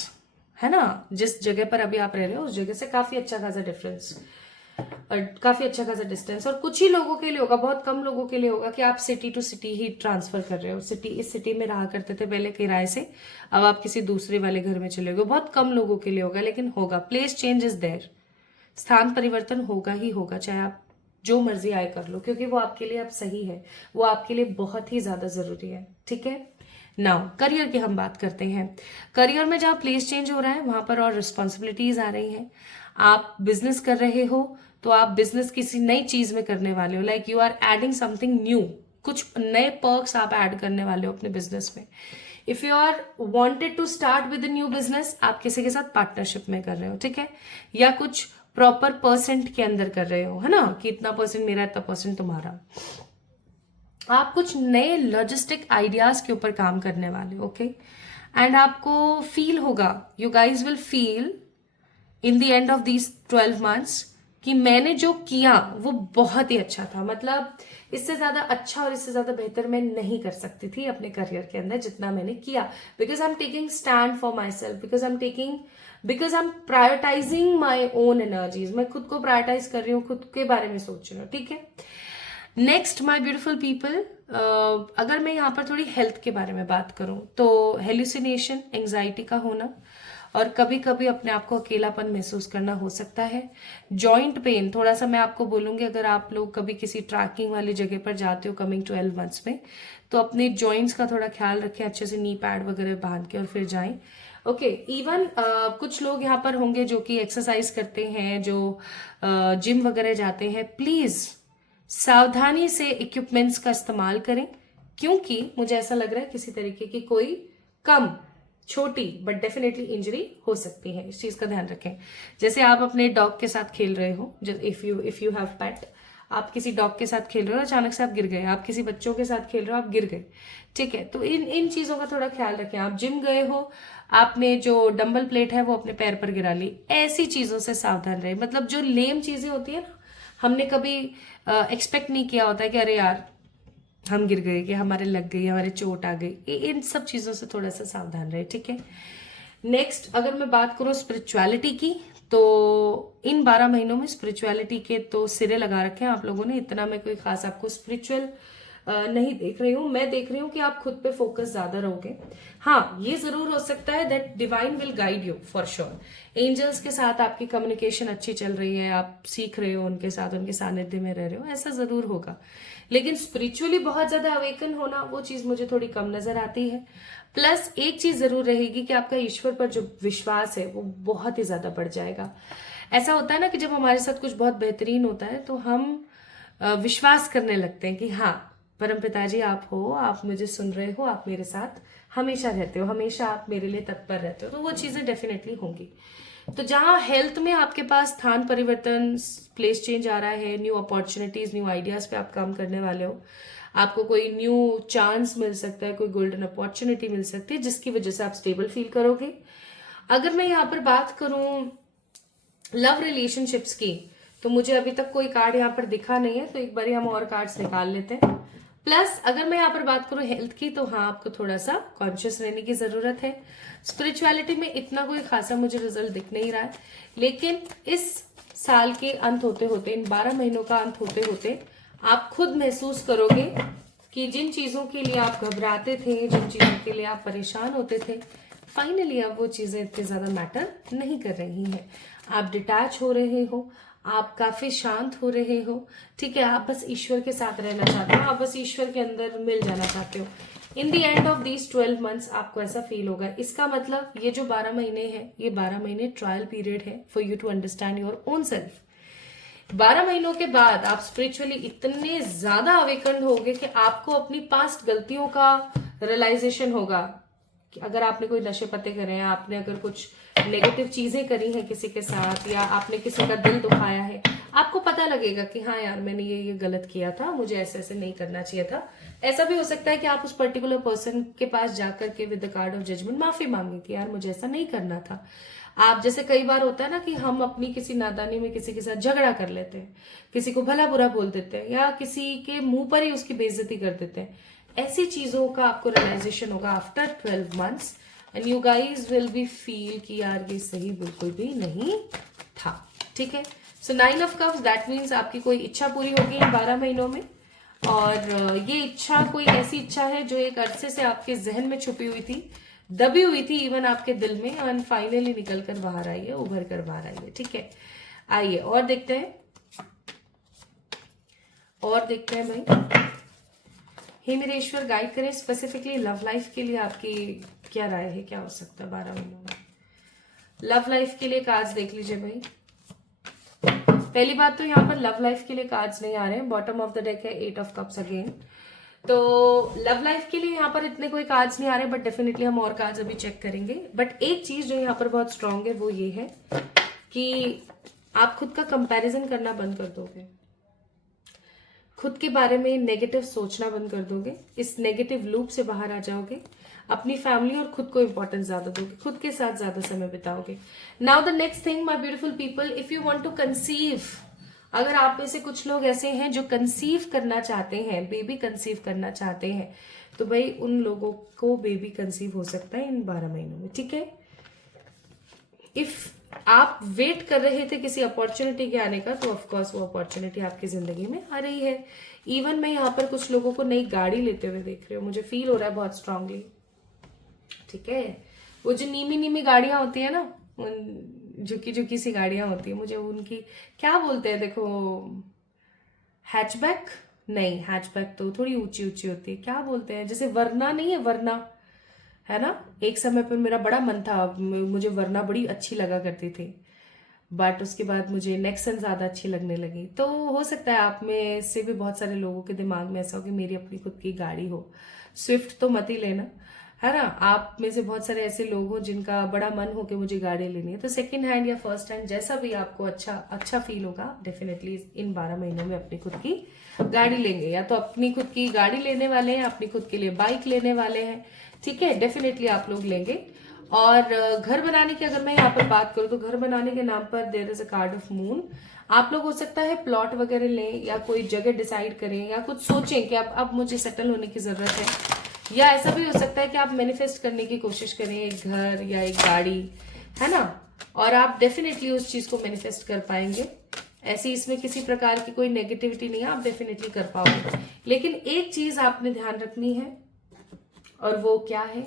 है ना, जिस जगह पर अभी आप रह रहे हो उस जगह से काफी अच्छा खासा डिफरेंस, काफी अच्छा खासा डिस्टेंस। और कुछ ही लोगों के लिए होगा, बहुत कम लोगों के लिए होगा कि आप सिटी टू सिटी ही ट्रांसफर कर रहे हो, इस सिटी में रहा करते थे पहले किराए से, अब आप किसी दूसरे वाले घर में चले गए, बहुत कम लोगों के लिए होगा, लेकिन होगा। प्लेस चेंज इज देयर, स्थान परिवर्तन होगा ही होगा, चाहे आप जो मर्जी आए कर लो, क्योंकि वो आपके लिए अब सही है, वो आपके लिए बहुत ही ज्यादा जरूरी है, ठीक है। नाउ करियर की हम बात करते हैं। करियर में जहाँ प्लेस चेंज हो रहा है वहां पर और रिस्पॉन्सिबिलिटीज आ रही हैं। आप बिजनेस कर रहे हो तो आप बिजनेस किसी नई चीज में करने वाले हो, like you are adding something new, कुछ नए पर्क्स आप ऐड करने वाले हो अपने बिजनेस में। If you are wanted to start with new business, आप किसी के साथ पार्टनरशिप में कर रहे हो, ठीक है, या कुछ प्रॉपर परसेंट के अंदर कर रहे हो, है ना, कि इतना परसेंट मेरा इतना परसेंट तुम्हारा। आप कुछ नए लॉजिस्टिक आइडियाज के ऊपर काम करने वाले, ओके। एंड आपको फील होगा, you guys will feel in the end of these 12 months कि मैंने जो किया वो बहुत ही अच्छा था, मतलब इससे ज्यादा अच्छा और इससे ज्यादा बेहतर मैं नहीं कर सकती थी अपने करियर के अंदर जितना मैंने किया, because I am taking stand for my self, because I am prioritising my own energies, मैं खुद को प्रायोरिटाइज कर रही हूँ, खुद के बारे में सोच रही हूँ, ठीक है। नेक्स्ट माय ब्यूटीफुल पीपल, अगर मैं यहाँ पर थोड़ी हेल्थ के बारे में बात करूँ तो हेल्यूसिनेशन, एंजाइटी का होना, और कभी कभी अपने आप को अकेलापन महसूस करना हो सकता है। जॉइंट पेन, थोड़ा सा मैं आपको बोलूंगी, अगर आप लोग कभी किसी ट्रैकिंग वाली जगह पर जाते हो कमिंग 12 months में, तो अपने जॉइंट्स का थोड़ा ख्याल रखें, अच्छे से नी पैड वगैरह बांध के और फिर जाएं, ओके। इवन कुछ लोग यहाँ पर होंगे जो कि एक्सरसाइज करते हैं, जो जिम वगैरह जाते हैं, प्लीज सावधानी से इक्विपमेंट्स का इस्तेमाल करें, क्योंकि मुझे ऐसा लग रहा है किसी तरीके की कोई कम छोटी बट डेफिनेटली इंजरी हो सकती है, इस चीज का ध्यान रखें। जैसे आप अपने डॉग के साथ खेल रहे हो, इफ यू हैव पेट, आप किसी डॉग के साथ खेल रहे हो, अचानक से आप गिर गए, आप किसी बच्चों के साथ खेल रहे हो, आप गिर गए, ठीक है, तो इन चीजों का थोड़ा ख्याल रखें। आप जिम गए हो, आपने जो डंबल प्लेट है वो अपने पैर पर गिरा ली, ऐसी चीजों से सावधान रहे। मतलब जो लेम चीजें होती है ना, हमने कभी एक्सपेक्ट नहीं किया होता है कि अरे यार हम गिर गए, कि हमारे लग गई, हमारे चोट आ गई, इन सब चीजों से थोड़ा सा सावधान रहे, ठीक है। नेक्स्ट अगर मैं बात करूं स्पिरिचुअलिटी की, तो इन 12 महीनों में स्पिरिचुअलिटी के तो सिरे लगा रखे हैं आप लोगों ने, इतना मैं कोई खास आपको स्पिरिचुअल नहीं देख रही हूँ, मैं देख रही हूँ कि आप खुद पे फोकस ज्यादा रहोगे। हाँ, ये जरूर हो सकता है that divine will guide you for sure, angels के साथ आपकी कम्युनिकेशन अच्छी चल रही है, आप सीख रहे हो उनके साथ, उनके सानिध्य में रह रहे हो, ऐसा जरूर होगा। लेकिन स्पिरिचुअली बहुत ज्यादा अवेकन होना, वो चीज मुझे थोड़ी कम नजर आती है। प्लस एक चीज जरूर रहेगी कि आपका ईश्वर पर जो विश्वास है वो बहुत ही ज्यादा बढ़ जाएगा। ऐसा होता है ना कि जब हमारे साथ कुछ बहुत बेहतरीन होता है तो हम विश्वास करने लगते हैं कि हाँ परम पिताजी आप हो, आप मुझे सुन रहे हो, आप मेरे साथ हमेशा रहते हो, हमेशा आप मेरे लिए तत्पर रहते हो, तो वो चीजें डेफिनेटली होंगी। तो जहां हेल्थ में आपके पास स्थान परिवर्तन, प्लेस चेंज आ रहा है, न्यू अपॉर्चुनिटीज, न्यू आइडियाज पे आप काम करने वाले हो, आपको कोई न्यू चांस मिल सकता है, कोई गोल्डन अपॉर्चुनिटी मिल सकती है जिसकी वजह से आप स्टेबल फील करोगे। अगर मैं यहाँ पर बात करूं लव रिलेशनशिप्स की, तो मुझे अभी तक कोई कार्ड यहाँ पर दिखा नहीं है, तो एक बार हम और कार्ड्स निकाल लेते हैं। प्लस अगर मैं यहाँ पर बात करूं हेल्थ की, तो हाँ आपको थोड़ा सा कॉन्शियस रहने की जरूरत है। स्पिरिचुअलिटी में इतना कोई खासा मुझे रिजल्ट दिख नहीं रहा है, लेकिन इस साल के अंत होते होते, इन 12 महीनों का अंत होते होते, आप खुद महसूस करोगे कि जिन चीजों के लिए आप घबराते थे, जिन चीजों के लिए आप परेशान होते थे, फाइनली अब वो चीजें इतनी ज्यादा मैटर नहीं कर रही हैं। आप डिटैच हो रहे हो, आप काफी शांत हो रहे हो, ठीक है, आप बस ईश्वर के साथ रहना चाहते हो, आप बस ईश्वर के अंदर मिल जाना चाहते हो। In the end of these 12 months आपको ऐसा फील होगा। इसका मतलब ये जो 12 महीने हैं, ये 12 महीने ट्रायल पीरियड है for you to understand your own self. 12 महीनों के बाद आप स्पिरिचुअली इतने ज्यादा अवेकन्ड होगे कि आपको अपनी पास्ट गलतियों का रियलाइजेशन होगा कि अगर आपने कोई नशे पत्ते करे हैं, आपने अगर कुछ नेगेटिव चीजें करी हैं किसी के साथ, या आपने किसी का दिल दुखाया है, आपको पता लगेगा कि हाँ यार मैंने ये गलत किया था, मुझे ऐसे ऐसे नहीं करना चाहिए था। ऐसा भी हो सकता है कि आप उस पर्टिकुलर पर्सन के पास जाकर के with the card of judgement माफी मांगे कि यार मुझे ऐसा नहीं करना था। आप जैसे कई बार होता है ना कि हम अपनी किसी नादानी में किसी के साथ झगड़ा कर लेते हैं, किसी को भला बुरा बोल देते हैं, या किसी के मुंह पर ही उसकी बेइज्जती कर देते हैं। ऐसी चीजों का आपको रियलाइजेशन होगा after 12 months, and you guys will be feel कि यार ये सही बिल्कुल भी नहीं था। ठीक है, सो 9 ऑफ कप्स, दैट मीन्स आपकी कोई इच्छा पूरी होगी इन 12 महीनों में। और ये इच्छा कोई ऐसी इच्छा है जो एक अरसे से आपके जहन में छुपी हुई थी, दबी हुई थी इवन आपके दिल में, और फाइनली निकल कर बाहर आई है, उभर कर बाहर आई है। ठीक है, आइए और देखते हैं, और देखते हैं भाई। हे मेरे ईश्वर, गाइड करें स्पेसिफिकली लव लाइफ के लिए आपकी क्या राय है, क्या हो सकता है 12 महीनों में लव लाइफ के लिए। कार्ड्स देख लीजिए भाई। पहली बात तो यहाँ पर लव लाइफ के लिए कार्ड्स नहीं आ रहे हैं, बॉटम ऑफ द डेक है 8 ऑफ कप्स अगेन। तो लव लाइफ के लिए यहाँ पर इतने कोई कार्ड्स नहीं आ रहे, बट डेफिनेटली हम और कार्ड्स अभी चेक करेंगे। बट एक चीज जो यहाँ पर बहुत स्ट्रांग है वो ये है कि आप खुद का कंपैरिजन करना बंद कर दोगे, खुद के बारे में नेगेटिव सोचना बंद कर दोगे, इस नेगेटिव लूप से बाहर आ जाओगे, अपनी फैमिली और खुद को इंपॉर्टेंस ज्यादा दोगे, खुद के साथ ज्यादा समय बिताओगे। Now the next thing my beautiful people, if you want to conceive, अगर आप में से कुछ लोग ऐसे हैं जो कंसीव करना चाहते हैं, बेबी कंसीव करना चाहते हैं, तो भाई उन लोगों को बेबी कंसीव हो सकता है इन 12 महीनों में। ठीक है, इफ आप वेट कर रहे थे किसी अपॉर्चुनिटी के आने का, तो ऑफकोर्स वो अपॉर्चुनिटी आपकी जिंदगी में आ रही है। इवन मैं यहाँ पर कुछ लोगों को नई गाड़ी लेते हुए देख रही हूँ, मुझे फील हो रहा है बहुत स्ट्रांगली। ठीक है, वो जो नीमी नीमी गाड़ियां होती है ना, झुकी झुकी सी गाड़ियां होती है, मुझे उनकी क्या बोलते हैं, देखो हैचबैक नहीं, हैचबैक तो थोड़ी ऊंची ऊंची होती है, क्या बोलते हैं, जैसे वरना नहीं है, वरना है ना। एक समय पर मेरा बड़ा मन था, मुझे वरना बड़ी अच्छी लगा करती थी, बट उसके बाद मुझे नेक्सन ज्यादा अच्छी लगने लगी। तो हो सकता है आप में से भी बहुत सारे लोगों के दिमाग में ऐसा हो कि मेरी अपनी खुद की गाड़ी हो। स्विफ्ट तो मत ही लेना, है ना। आप में से बहुत सारे ऐसे लोग हो जिनका बड़ा मन हो कि मुझे गाड़ी लेनी है, तो सेकंड हैंड या फर्स्ट हैंड जैसा भी आपको अच्छा फील होगा, डेफिनेटली इन 12 महीनों में अपनी खुद की गाड़ी लेंगे, या तो अपनी खुद की गाड़ी लेने वाले हैं, अपनी खुद के लिए बाइक लेने वाले हैं। ठीक है, डेफिनेटली आप लोग लेंगे। और घर बनाने की अगर मैं यहाँ पर बात करूँ, तो घर बनाने के नाम पर there is a card of moon. आप लोग हो सकता है प्लॉट वगैरह लें, या कोई जगह डिसाइड करें, या कुछ सोचें कि अब मुझे सेटल होने की जरूरत है, या ऐसा भी हो सकता है कि आप मैनिफेस्ट करने की कोशिश करें एक घर या एक गाड़ी, है ना, और आप डेफिनेटली उस चीज को मैनिफेस्ट कर पाएंगे। ऐसी इसमें किसी प्रकार की कोई नेगेटिविटी नहीं है, आप डेफिनेटली कर पाओगे। लेकिन एक चीज आपने ध्यान रखनी है, और वो क्या है,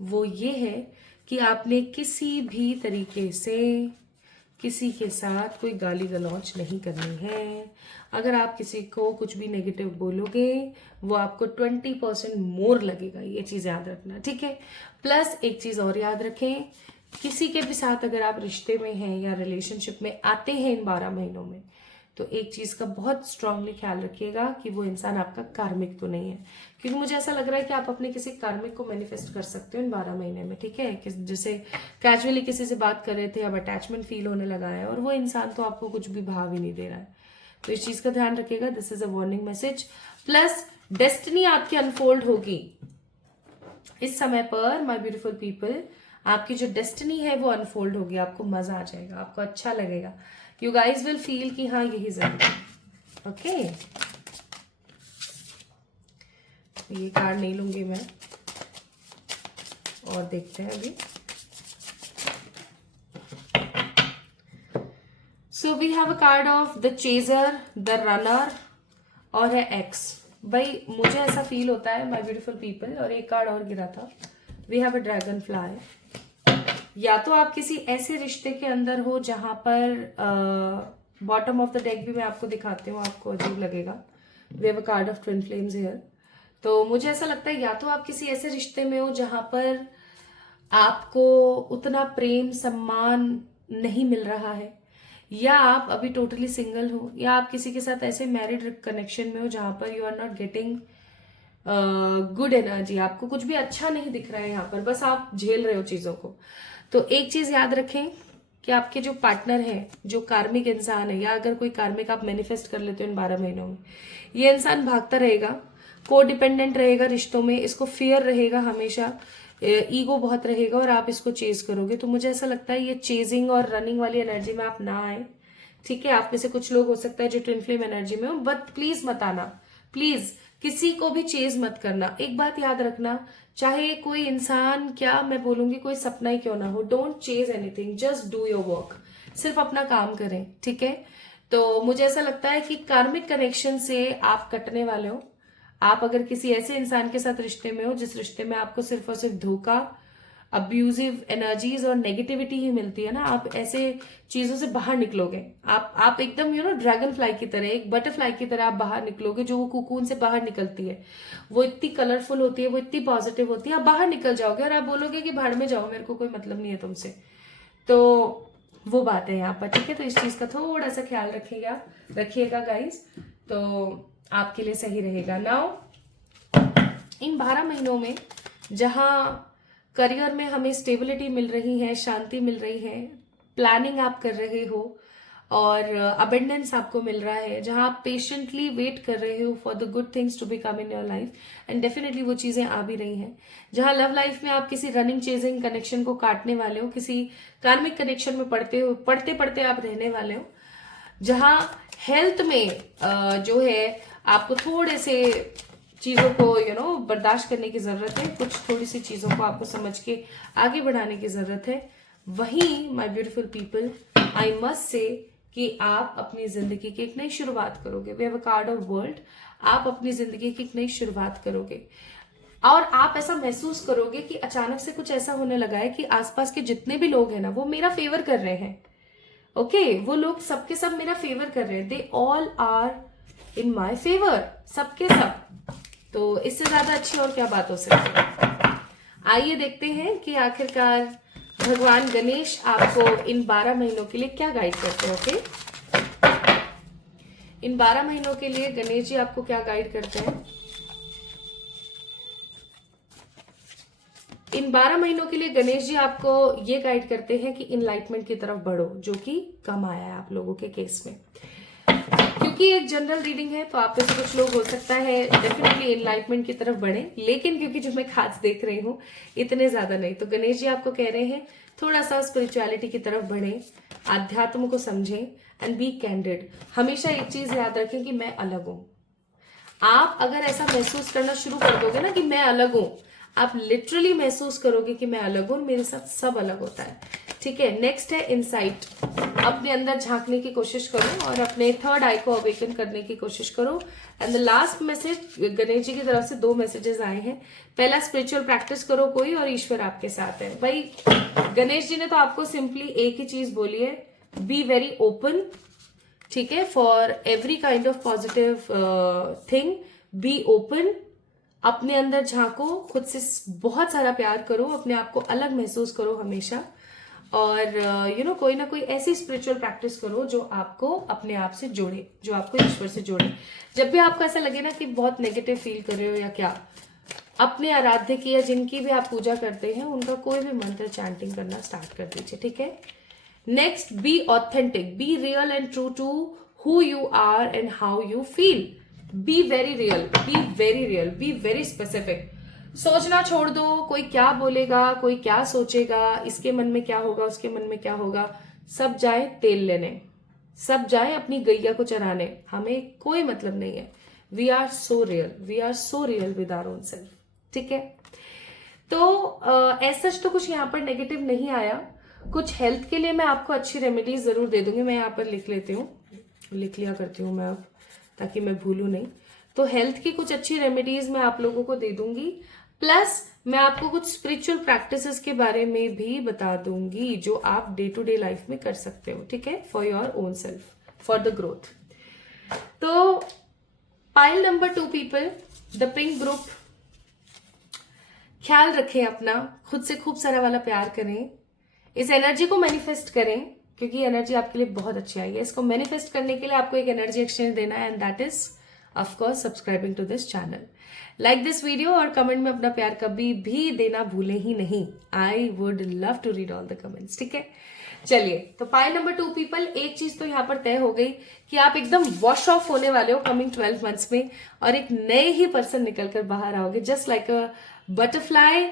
वो ये है कि आपने किसी भी तरीके से किसी के साथ कोई गाली गलौज नहीं करनी है। अगर आप किसी को कुछ भी नेगेटिव बोलोगे, वो आपको 20% मोर लगेगा, ये चीज याद रखना। ठीक है, प्लस एक चीज और याद रखें, किसी के भी साथ अगर आप रिश्ते में हैं या रिलेशनशिप में आते हैं इन 12 महीनों में, तो एक चीज का बहुत स्ट्रांगली ख्याल रखिएगा कि वो इंसान आपका कार्मिक तो नहीं है, क्योंकि मुझे ऐसा लग रहा है कि आप अपने किसी कार्मिक को मैनिफेस्ट कर सकते हो इन 12 महीने में। ठीक है, जैसे कैजुअली किसी से बात कर रहे थे, अब अटैचमेंट फील होने लगा है, और वो इंसान तो आपको कुछ भी भाव ही नहीं दे रहा है, तो इस चीज का ध्यान रखिएगा। This is a warning message. Plus destiny आपकी अनफोल्ड होगी इस समय पर, माय ब्यूटीफुल पीपल, आपकी जो डेस्टिनी है वो अनफोल्ड होगी, आपको मजा आ जाएगा, आपको अच्छा लगेगा, यू गाइज विल फील कि हाँ यही जिंदगी। ओके, ये कार्ड नहीं लूंगी मैं, और देखते हैं अभी। So we have a card of the chaser, the runner, और है एक्स। भाई मुझे ऐसा फील होता है माय ब्यूटीफुल पीपल, और एक कार्ड और गिरा था, we have a dragon fly. या तो आप किसी ऐसे रिश्ते के अंदर हो जहां पर बॉटम ऑफ द डेक भी मैं आपको दिखाती हूँ, आपको अजीब लगेगा, we have a card of twin flames here. तो मुझे ऐसा लगता है या तो आप किसी ऐसे रिश्ते में हो जहां पर आपको उतना प्रेम सम्मान नहीं मिल रहा है, या आप अभी टोटली सिंगल हो, या आप किसी के साथ ऐसे मैरिड कनेक्शन में हो जहां पर you are not getting good energy, आपको कुछ भी अच्छा नहीं दिख रहा है यहाँ पर, बस आप झेल रहे हो चीजों को। तो एक चीज याद रखें कि आपके जो पार्टनर है, जो कार्मिक इंसान है, या अगर कोई कार्मिक आप मैनिफेस्ट कर लेते हो इन 12 महीनों में, ये इंसान भागता रहेगा, को डिपेंडेंट रहेगा रिश्तों में, इसको फियर रहेगा हमेशा, ईगो बहुत रहेगा, और आप इसको चेज करोगे। तो मुझे ऐसा लगता है ये चेजिंग और रनिंग वाली एनर्जी में आप ना आए, ठीक है। आप में से कुछ लोग हो सकता है जो ट्विन फ्लेम एनर्जी में हो, बट प्लीज मत आना, प्लीज किसी को भी चेज मत करना। एक बात याद रखना, चाहे कोई इंसान, क्या मैं बोलूंगी, कोई सपना ही क्यों ना हो, don't chase anything, just do your work, सिर्फ अपना काम करें, ठीक है। तो मुझे ऐसा लगता है कि कार्मिक कनेक्शन से आप कटने वाले हो। आप अगर किसी ऐसे इंसान के साथ रिश्ते में हो जिस रिश्ते में आपको सिर्फ और सिर्फ धोखा, अब्यूजिव एनर्जीज और नेगेटिविटी ही मिलती है ना, आप ऐसे चीजों से बाहर निकलोगे। आप एकदम ड्रैगन फ्लाई की तरह, एक बटरफ्लाई की तरह आप बाहर निकलोगे, जो वो कुकून से बाहर निकलती है, वो इतनी कलरफुल होती है, वो इतनी पॉजिटिव होती है, आप बाहर निकल जाओगे और आप बोलोगे कि भाड़ में जाओ, मेरे को कोई मतलब नहीं है तुमसे। तो वो बात है यहाँ पर, ठीक है। तो इस चीज का थोड़ा सा ख्याल रखिएगा गाइस, तो आपके लिए सही रहेगा। नाउ इन 12 महीनों में जहां करियर में हमें स्टेबिलिटी मिल रही है, शांति मिल रही है, प्लानिंग आप कर रहे हो और अबेंडेंस आपको मिल रहा है, जहां आप पेशेंटली वेट कर रहे हो for the good things to be come in your life, and definitely वो चीजें आ भी रही हैं, जहां लव लाइफ में आप किसी रनिंग चेजिंग कनेक्शन को काटने वाले हो, किसी कार्मिक कनेक्शन में पढ़ते पढ़ते आप रहने वाले हो, जहां हेल्थ में जो है आपको थोड़े से चीजों को बर्दाश्त करने की जरूरत है, कुछ थोड़ी सी चीजों को आपको समझ के आगे बढ़ाने की जरूरत है। वहीं my beautiful people, I must say कि आप अपनी जिंदगी की एक नई शुरुआत करोगे। We have a card of world, आप अपनी जिंदगी की एक नई शुरुआत करोगे और आप ऐसा महसूस करोगे कि अचानक से कुछ ऐसा होने लगा है कि आसपास के जितने भी लोग हैं ना, वो मेरा फेवर कर रहे हैं। ओके, वो लोग सबके सब मेरा फेवर कर रहे हैं, they all are in my favour, सबके सब। तो इससे ज्यादा अच्छी और क्या बात हो सकती है। आइए देखते हैं कि आखिरकार भगवान गणेश आपको इन 12 महीनों के लिए क्या गाइड करते हैं। ओके, इन 12 महीनों के लिए गणेश जी आपको क्या गाइड करते हैं। इन 12 महीनों के लिए गणेश जी आपको ये गाइड करते हैं कि इनलाइटमेंट की तरफ बढ़ो, जो कि कम आया है आप लोगों के केस में। क्योंकि एक जनरल रीडिंग है तो आप में से कुछ लोग हो सकता है डेफिनेटली एनलाइटमेंट की तरफ बढ़े, लेकिन क्योंकि जो मैं खास देख रही हूँ इतने ज्यादा नहीं, तो गणेश जी आपको कह रहे हैं थोड़ा सा स्पिरिचुअलिटी की तरफ बढ़े, आध्यात्म को समझें एंड बी कैंडिड। हमेशा एक चीज याद रखें कि मैं अलग हूं। आप अगर ऐसा महसूस करना शुरू कर दोगे ना कि मैं अलग हूं, आप लिटरली महसूस करोगे कि मैं अलग हूं, मेरे साथ सब अलग होता है, ठीक है। नेक्स्ट है इनसाइट, अपने अंदर झांकने की कोशिश करो और अपने थर्ड आई को अवेकन करने की कोशिश करो। And the last message Ganesh ji की तरफ से 2 मैसेजेस आए हैं। पहला, स्पिरिचुअल प्रैक्टिस करो कोई और ईश्वर आपके साथ है। भाई गणेश जी ने तो आपको सिंपली एक ही चीज बोली है, बी वेरी ओपन, ठीक है, for every kind of positive thing, be open, अपने अंदर झांको, खुद से बहुत सारा प्यार करो, अपने आप को अलग महसूस करो हमेशा, और कोई ना कोई ऐसी स्पिरिचुअल प्रैक्टिस करो जो आपको अपने आप से जोड़े, जो आपको ईश्वर से जोड़े। जब भी आपको ऐसा लगे ना कि बहुत नेगेटिव फील कर रहे हो या क्या, अपने आराध्य की या जिनकी भी आप पूजा करते हैं उनका कोई भी मंत्र चैंटिंग करना स्टार्ट कर दीजिए, ठीक है। Next, be authentic, be real and true to who you are and how you feel. Be very real, be very real, be very specific. सोचना छोड़ दो कोई क्या बोलेगा, कोई क्या सोचेगा, इसके मन में क्या होगा, उसके मन में क्या होगा। सब जाए तेल लेने, सब जाए अपनी गैया को चराने, हमें कोई मतलब नहीं है। We are so real, we are so real with our own self, ठीक है। तो ऐसा तो कुछ यहाँ पर नेगेटिव नहीं आया। कुछ हेल्थ के लिए मैं आपको अच्छी रेमेडीज जरूर दे दूंगी, मैं यहाँ पर लिख लेती हूँ, लिख लिया करती हूँ मैं अब, ताकि मैं भूलूं नहीं। तो हेल्थ की कुछ अच्छी रेमेडीज मैं आप लोगों को दे दूंगी, प्लस मैं आपको कुछ स्पिरिचुअल प्रैक्टिसेस के बारे में भी बता दूंगी जो आप डे टू डे लाइफ में कर सकते हो, ठीक है, for your own self, for the growth. तो pile number 2 people, the pink group, ख्याल रखें अपना, खुद से खूब सारा वाला प्यार करें, इस एनर्जी को मैनिफेस्ट करें, क्योंकि एनर्जी आपके लिए बहुत अच्छी आई है। इसको मैनिफेस्ट करने के लिए आपको एक एनर्जी एक्सचेंज देना है, and that is of course subscribing to this channel, like this video और कमेंट में अपना प्यार कभी भी देना भूले ही नहीं. I would love to read all the comments. ठीक है, चलिए. तो पाइल नंबर 2 पीपल, एक चीज तो यहाँ पर तय हो गई कि आप एकदम वॉश ऑफ होने वाले हो कमिंग 12 मंथ्स में और एक नए ही पर्सन निकल कर बाहर आओगे, just like a butterfly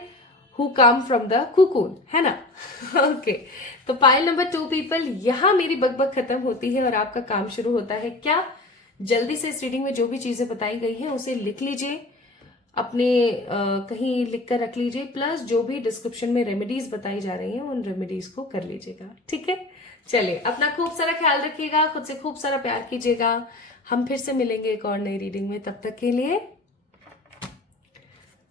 who come from the cocoon, है ना. ओके तो पाइल नंबर 2 पीपल, यहाँ मेरी बकबक खत्म होती है और आपका काम शुरू होता है. क्या? जल्दी से इस रीडिंग में जो भी चीजें बताई गई हैं उसे लिख लीजिए, अपने कहीं लिख कर रख लीजिए, प्लस जो भी डिस्क्रिप्शन में रेमेडीज बताई जा रही हैं उन रेमेडीज को कर लीजिएगा. ठीक है, चलिए. अपना खूब सारा ख्याल रखिएगा, खुद से खूब सारा प्यार कीजिएगा. हम फिर से मिलेंगे एक और नई रीडिंग में. तब तक के लिए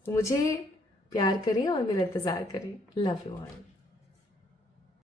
मुझे प्यार करें और मेरा इंतजार करें. Love you all.